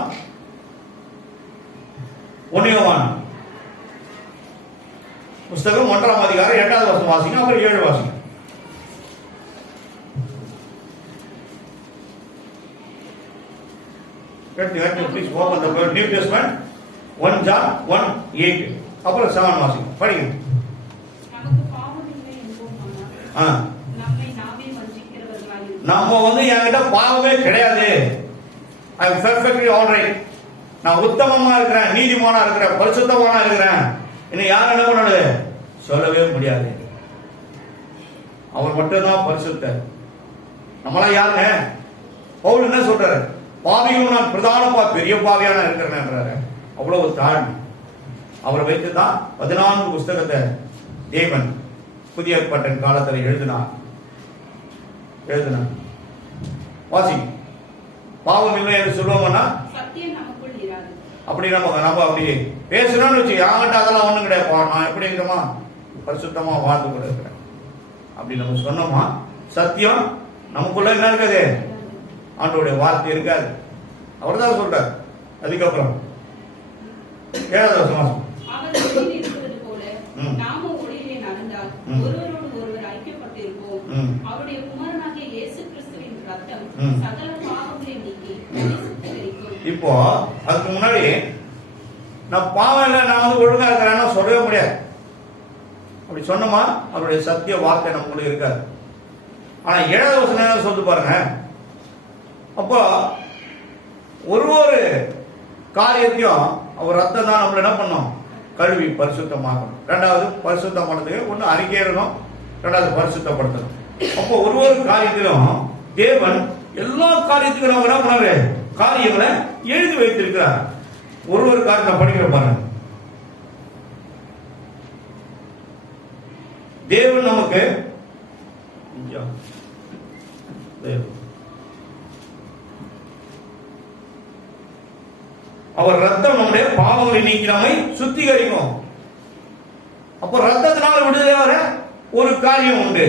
1 யோவான் புஸ்தகம் 1ஆம் அதிகாரம் 8வது வசனம் வாசிங்க, அப்புறம் 7 வாசிங்க. Please open the New Testament, 1 John 1:8. அப்புறம் 7 வாசிங்க, படிங்க. நமக்கு பாவம் இல்லை என்போமானால் நம்மை நாமே வஞ்சிக்கிறவர்களாய் இருக்கிறோம். நம்ம என்கிட்ட பாவமே கிடையாது, ஐ அம் பெர்ஃபெக்ட்லி ஆல்ரைட், நான் உத்தமமா இருக்கிறேன், நீதிமானா இருக்கிறேன், பரிசுத்தமானா இருக்கிறேன், இன்னும் யாரும் என்ன பண்ணாது சொல்லவே முடியாது. அவர் மட்டும்தான் பரிசுத்தர். நம்மளாம் யாருங்க? பவுல் என்ன சொல்றாரு? பாவியும் நான் பிரதான பெரிய பாவியான இருக்கிறேன்ன்றாரு. அவ்வளவு தாழ்மை. அவரை வைத்துதான் 14 புஸ்தகத்தை தேவன் புதிய ஏற்பாட்டு காலத்தில் எழுதினார். வாசி. பாவம் இல்லை என்று சொல்லுவோம்னா சத்தியம் நமக்குள் இராது. அப்படி நம்ம அப்படி பேசணும்னு வச்சு யாங்கிட்ட அதெல்லாம் ஒண்ணும் கிடையாது, நான் எப்படி இருக்கமா பரிசுத்தமா வாழ்ந்து கூட இருக்கிறேன் அப்படி நம்ம சொன்னோமா, சத்தியம் நமக்குள்ள என்ன இருக்காது, ஆண்டோடைய வார்த்தை இருக்காது. அவர் தான் சொல்றார். அதுக்கப்புறம் 7வது வசனம், அவர் ஒளியில் இருக்கிறது போல நாமும் ஒளியிலே நடந்தால் ஒருவரோடு ஒருவர் ஐக்கியப்பட்டிருப்போம். அவருடைய குமாரனாகிய இயேசு கிறிஸ்துவின் ரத்தம் சகல பாவங்களை நீக்கி சுத்திகரிக்கும். இப்போ அதுக்கு முன்னாடி நான் பாவம் இல்லை, நான் ஒழுங்கா இருக்கிறேன்னு சொல்லவே முடியாது. அப்படி சொன்னோமா அவருடைய சத்திய வார்த்தை நமக்குள்ள இருக்காது. ஆனா 7வது வசனம் சொல்லி பாருங்க. அப்போ ஒரு காரியத்தையும் அவர் ரத்தம் தான் நம்மள என்ன பண்ணோம், கழுவி பரிசுத்தமாக்கணும். 2வது பரிசுத்தமானதுக்கு ஒண்ணு அறிக்கையிடணும், 2வது பரிசுத்தப்படுத்தணும். அப்போ ஒரு காரியத்திலும் தேவன் எல்லா காரியத்துக்கும் நம்ம என்ன பண்ணாரு, காரியங்களை எழுதி வைத்திருக்கிறார். ஒரு காரியத்தை படிக்கிற பாருங்க. தேவன் நமக்கு அவர் ரத்தம் நம்முடைய பாவங்களை நீக்கி நம்மை சுத்திகரிக்கும். அப்போ ரத்தத்தினால விடுதலை வர ஒரு காரியம் உண்டு.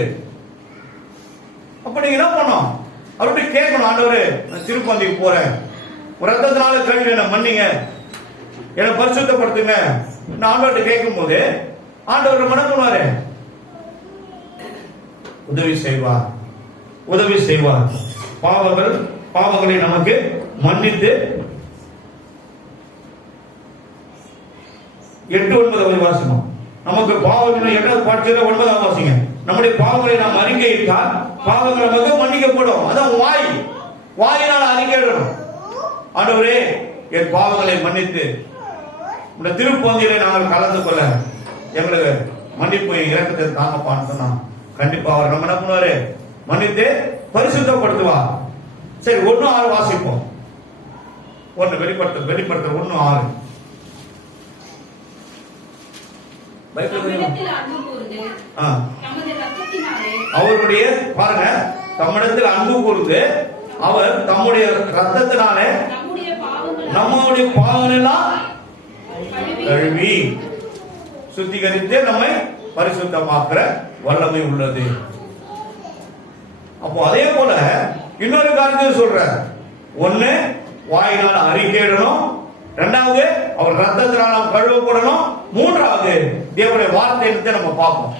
அப்ப நீங்க என்ன பண்ணணும், அவர்கிட்ட கேட்கணும், ஆண்டவரே நான் திருப்பந்திக்கு போறேன், ரத்தத்தினால கழுவி என்ன மன்னிங்க, என்னை பரிசுத்தப்படுத்துங்க. நான் ஆண்டவர்கிட்ட கேட்கும் போது ஆண்டவர் என்ன பண்ணுவாரு? உதவி செய்வார், உதவி செய்வார். பாவங்களை நமக்கு மன்னித்து 8-9 வாசனம். நமக்கு பாவங்கள் என்ன பாட்சியில 9ஆம் வாசிங்க. நம்முடைய பாவங்களை நாம் அறிக்கையிட்டால் பாவங்கள் நமக்கு மன்னிக்கப்படும். அதான் வாயினால் அறிக்கையிடணும். ஆண்டவரே, என் பாவங்களை மன்னித்து இந்த திருப்பந்தியிலே நாங்கள் கலந்து கொள்ள எங்களுக்கு மன்னிப்பு இறக்கத்தை தாங்கப்பான்னு சொன்னா கண்டிப்பா அவர் நம்ம என்ன பண்ணுவாரு? மன்னித்து பரிசுத்தப்படுத்துவார். சரி, 1:6 வாசிப்போம். 1 வெளிப்படுத்த 1:6. அவருடைய பாருங்க, தம்மிடத்தில் அன்பு கூர்ந்து அவர் தம்முடைய ரத்தத்தினாலே நம்முடைய பாவங்கள் எல்லாம் கழுவி சுத்திகரித்து நம்மை பரிசுத்தமாக்குற வல்லமை உள்ளது. அப்போ அதே போல இன்னொரு காரியத்தை சொல்ற, ஒண்ணு வாயினால் அறிக்கையிடணும், இரண்டாவது அவர் ரத்தத்தினால் நாம் கழுவப்படணும், மூன்றாவது தேவனுடைய வார்த்தை எடுத்து நம்ம பார்ப்போம்.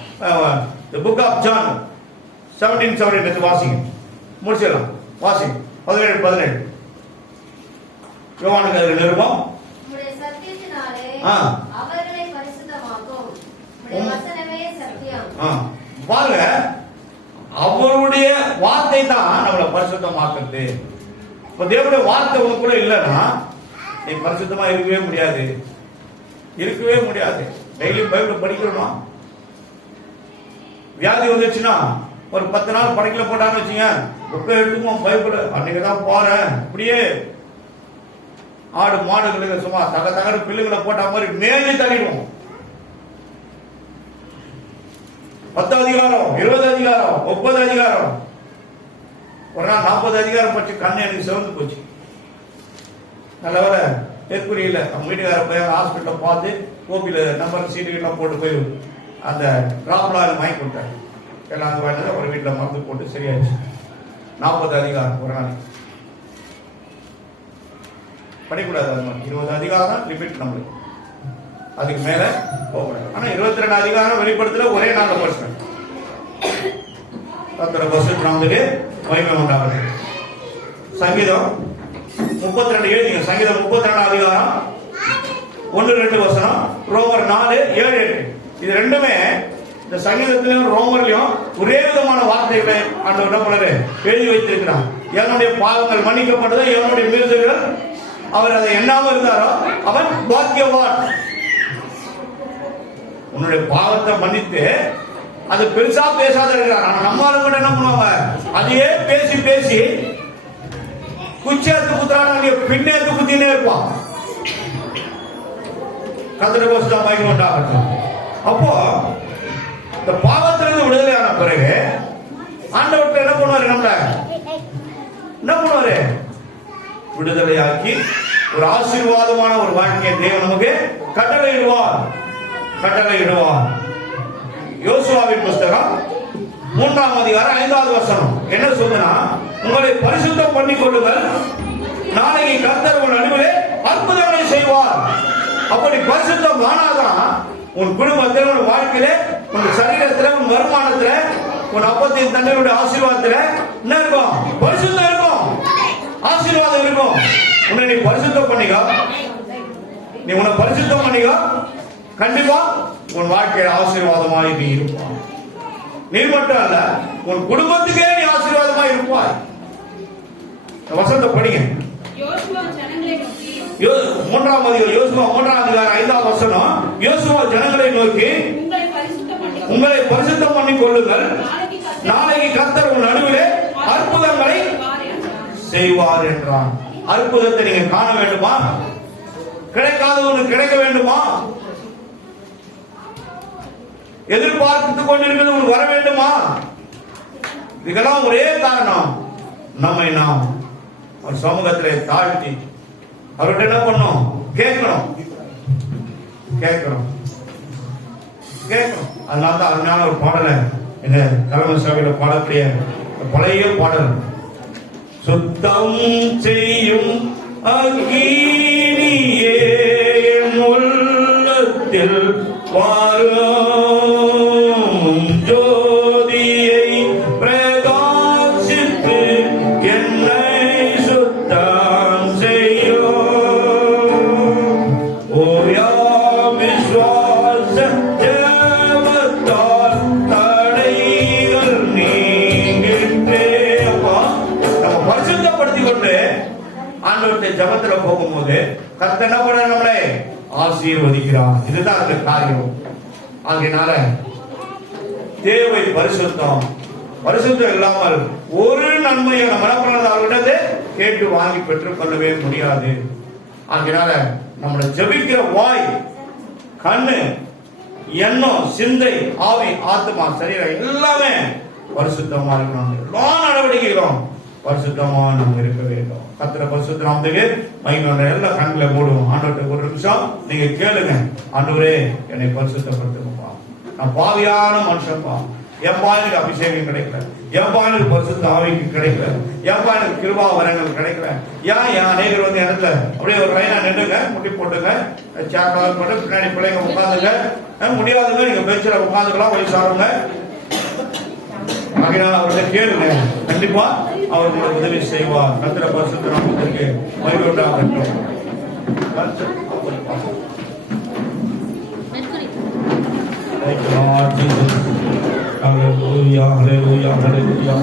The book of John 17:17 வாசிங்க, முடிச்சிடலாம். வாசிங்க 17:17. யோவானுக்கு அது நிருபம். உம்முடைய சத்தியத்தினாலே அவர்களை பரிசுத்தமாக்கும். உம்முடைய வசனமே சத்தியம். பாருங்க, அவருடைய வார்த்தை தான் நம்மளை பரிசுத்தமாக்குது. இப்ப தேவனுடைய வார்த்தை உனக்குள்ள இல்லைன்னா நீ பரிசுத்தமா இருக்கவே முடியாது, இருக்கவே முடியாது. டெய்லி பைபிள் படிக்கணுமா? வியாதி வந்துச்சுன்னா ஒரு 10 நாள் படைக்கல போட்டான்னு வச்சுங்க, புக்கை எடுத்துக்குவோம் பைபிள். அன்னைக்குதான் போறேன், அப்படியே ஆடு மாடுகளுக்கு சும்மா தகடு பில்லுகளை போட்ட மாதிரி மேலே தள்ளிடுவோம். 10 அதிகாரம், 20 அதிகாரம், 30 அதிகாரம், ஒரு நாள் 40 அதிகாரம் படிச்சு கண்ணு எனக்கு சிவந்து போச்சு. நல்ல வேலை தெற்குறியில அவங்க வீட்டுக்கார போய் ஹாஸ்பிட்டல பார்த்து கோப்பில நம்பர் சீட்டுகள்லாம் போட்டு போய் அந்த டிராப்லாவில் வாங்கி கொடுத்தாரு. எல்லாம் வாங்கினது ஒரு வீட்டில் மருந்து போட்டு சரியாச்சு. 40 அதிகாரம் ஒரு நாள் படிக்கூடாது. அது மாதிரி 20 அதிகாரம் தான் லிமிட் நம்மளுக்கு, அதுக்கு மேல போகக்கூடாது. ஆனா 22 அதிகாரம் வெளிப்படுத்தல ஒரே நாள்ல படிச்சேன். கர்த்தருடைய பரிசுத்த நாமத்துக்கு மகிமை உண்டாகட்டும். சங்கீதம் 32 எழுதிங்க. சங்கீதம் 32 அதிகாரம் 1-2 வசனம், ரோமர் 4:7-8. இது ரெண்டுமே இந்த சங்கீதத்திலும் ரோமர்லயும் ஒரே விதமான வார்த்தைகளை ஆண்டவர் என்ன பண்ணாரு? எழுதி வைத்திருக்கிறார். எவனுடைய பாவங்கள் மன்னிக்கப்பட்டதோ, எவனுடைய மீறுதல்கள் அவர் அதை எண்ணாம இருந்தாரோ அவன் பாக்கியவான். உன்னுடைய பாவத்தை மன்னித்து அது பெருசா பேசாத இருக்கிறார். ஆனா நம்மால கூட என்ன பண்ணுவாங்க? அதையே பேசி பேசி குச்சேத்து குத்துறாங்க, பின்னேத்து குத்தினே இருப்பான். கர்த்தருடைய பரிசுத்த நாமத்துக்கு உண்டாகட்டும். அப்போ இந்த பாவத்திலிருந்து விடுதலையான பிறகு ஆண்டவர் என்ன பண்ணுவாரு? நம்மள என்ன பண்ணுவாரு? விடுதலையாக்கி ஒரு ஆசீர்வாதமான ஒரு வாழ்க்கையை தேவன் நமக்கு கட்டளையிடுவார். யோசுவாவின் புஸ்தகம் 3ஆம் அதிகாரம் 5வது வசனம் என்ன சொல்லுனா, உங்களை பரிசுத்தம் பண்ணிக் கொள்ளுங்கள், நாளைக்கு கர்த்தர் உன் நடுவிலே அற்புதங்களை செய்வார். அப்படி பரிசுத்தம் ஆனாதான் உன் குடும்பத்தில், உன் வாழ்க்கையில, உன் சரீரத்தில், உன் வருமானத்தில், உன் அப்பத்தின் தந்தையுடைய ஆசீர்வாதத்தில் என்ன இருக்கும்? பரிசுத்தம் இருக்கும், ஆசீர்வாதம் இருக்கும். உன்னை நீ பரிசுத்தம் பண்ணிக்கோ, நீ உன்னை பரிசுத்தம் பண்ணிக்கோ, கண்டிப்பா உன் வாழ்க்கையில ஆசீர்வாதமாய் நீ இருப்பாய். நீ மட்டும் அல்ல, உன் குடும்பத்துக்கே நீ ஆசீர்வாதமாய் இருப்பாய். வசனத்தை படிங்க. யோசுவா 3ஆம் அதிகாரம் 5வது வசனம். யோசுவா ஜனங்களை நோக்கி, உங்களை பரிசுத்தம் பண்ணிக் கொள்ளுங்கள், நாளைக்கு கர்த்தர் உன் நடுவிலே அற்புதங்களை செய்வார் என்றான். அற்புதத்தை நீங்க காண வேண்டுமா? கிடைக்காதவனுக்கு கிடைக்க வேண்டுமா? எதிர்பார்த்து கொண்டிருக்கிறது உங்களுக்கு வர வேண்டுமா? இதுக்கெல்லாம் ஒரே காரணம், நம்மை நாம் ஒரு சமூகத்திலே தாழ்த்தி அவர்கிட்ட என்ன பண்ணணும்? கேட்கணும். அதனால தான் அருமையான ஒரு பாடலை எங்க தலைமை சபையில பாடக்கூடிய பழைய பாடல், சுத்தம் செய்யும் அக்கினியே உள்ளத்தில் வாரும் ஜோதியை பிரகாசித்து என்னை சுத்தம் செய்யும். ஓயா விசுவாச ஜெபத்தால் தடைகள் நீங்கிற்றே. அப்போ நம்ம பரிசுத்தப்படுத்திக் கொண்டு ஆண்டவருடைய ஜெபத்துல போகும்போது கர்த்தர் என்ன பண்ண நம்மளை ஆசீர்வதிக்கிறார். இதுதான் அந்த காரியம். ஆகையினால தேவை பரிசுத்தம். பரிசுத்தம் இல்லாமல் ஒரு நன்மையை நம்ம என்ன பண்ணது அவர்கிட்ட கேட்டு வாங்கி பெற்றுக் கொள்ளவே முடியாது. ஆகையினால நம்மளை ஜெபிக்கிற வாய், கண்ணு, எண்ணம், சிந்தை, ஆவி, ஆத்மா, சரீரம் எல்லாமே பரிசுத்தமா இருக்கணும். எல்லா நடவடிக்கைகளும் பரிசுத்தமா நம்ம இருக்க வேண்டும். கர்த்தர் பரிசுத்த நாமத்துக்கு மகிமை. எல்லாம் கண்களை மூடுவோம். ஆண்டவர்கிட்ட ஒரு நிமிஷம் நீங்க கேளுங்க. ஆண்டவரே என்னை பரிசுத்தப்படுத்துங்கப்பா, நான் பாவியான மனுஷன்ப்பா, என் எனக்கு அபிஷேகம் கிடைக்கல, என் எனக்கு பரிசுத்த ஆவிக்கு கிடைக்கல, என் எனக்கு கிருபா வரங்கள் கிடைக்கல. ஏன் அநேகர் வந்து இடத்துல அப்படியே ஒரு லைனா நின்றுங்க, முட்டி போட்டுங்க, சேர் போட்டு பின்னாடி பிள்ளைங்க உட்காந்துங்க. முடியாதுங்க, நீங்க பெஞ்சில் உட்காந்துக்கலாம், வயசாருங்க. ஆகையால் அவர்கிட்ட கேளுங்க, கண்டிப்பா அவர் உங்களுக்கு உதவி செய்வார். கர்த்தர் பரிசுத்த நாமத்திற்கு மகிமை உண்டாகட்டும். Thank you, Lord Jesus. Hallelujah, hallelujah, hallelujah.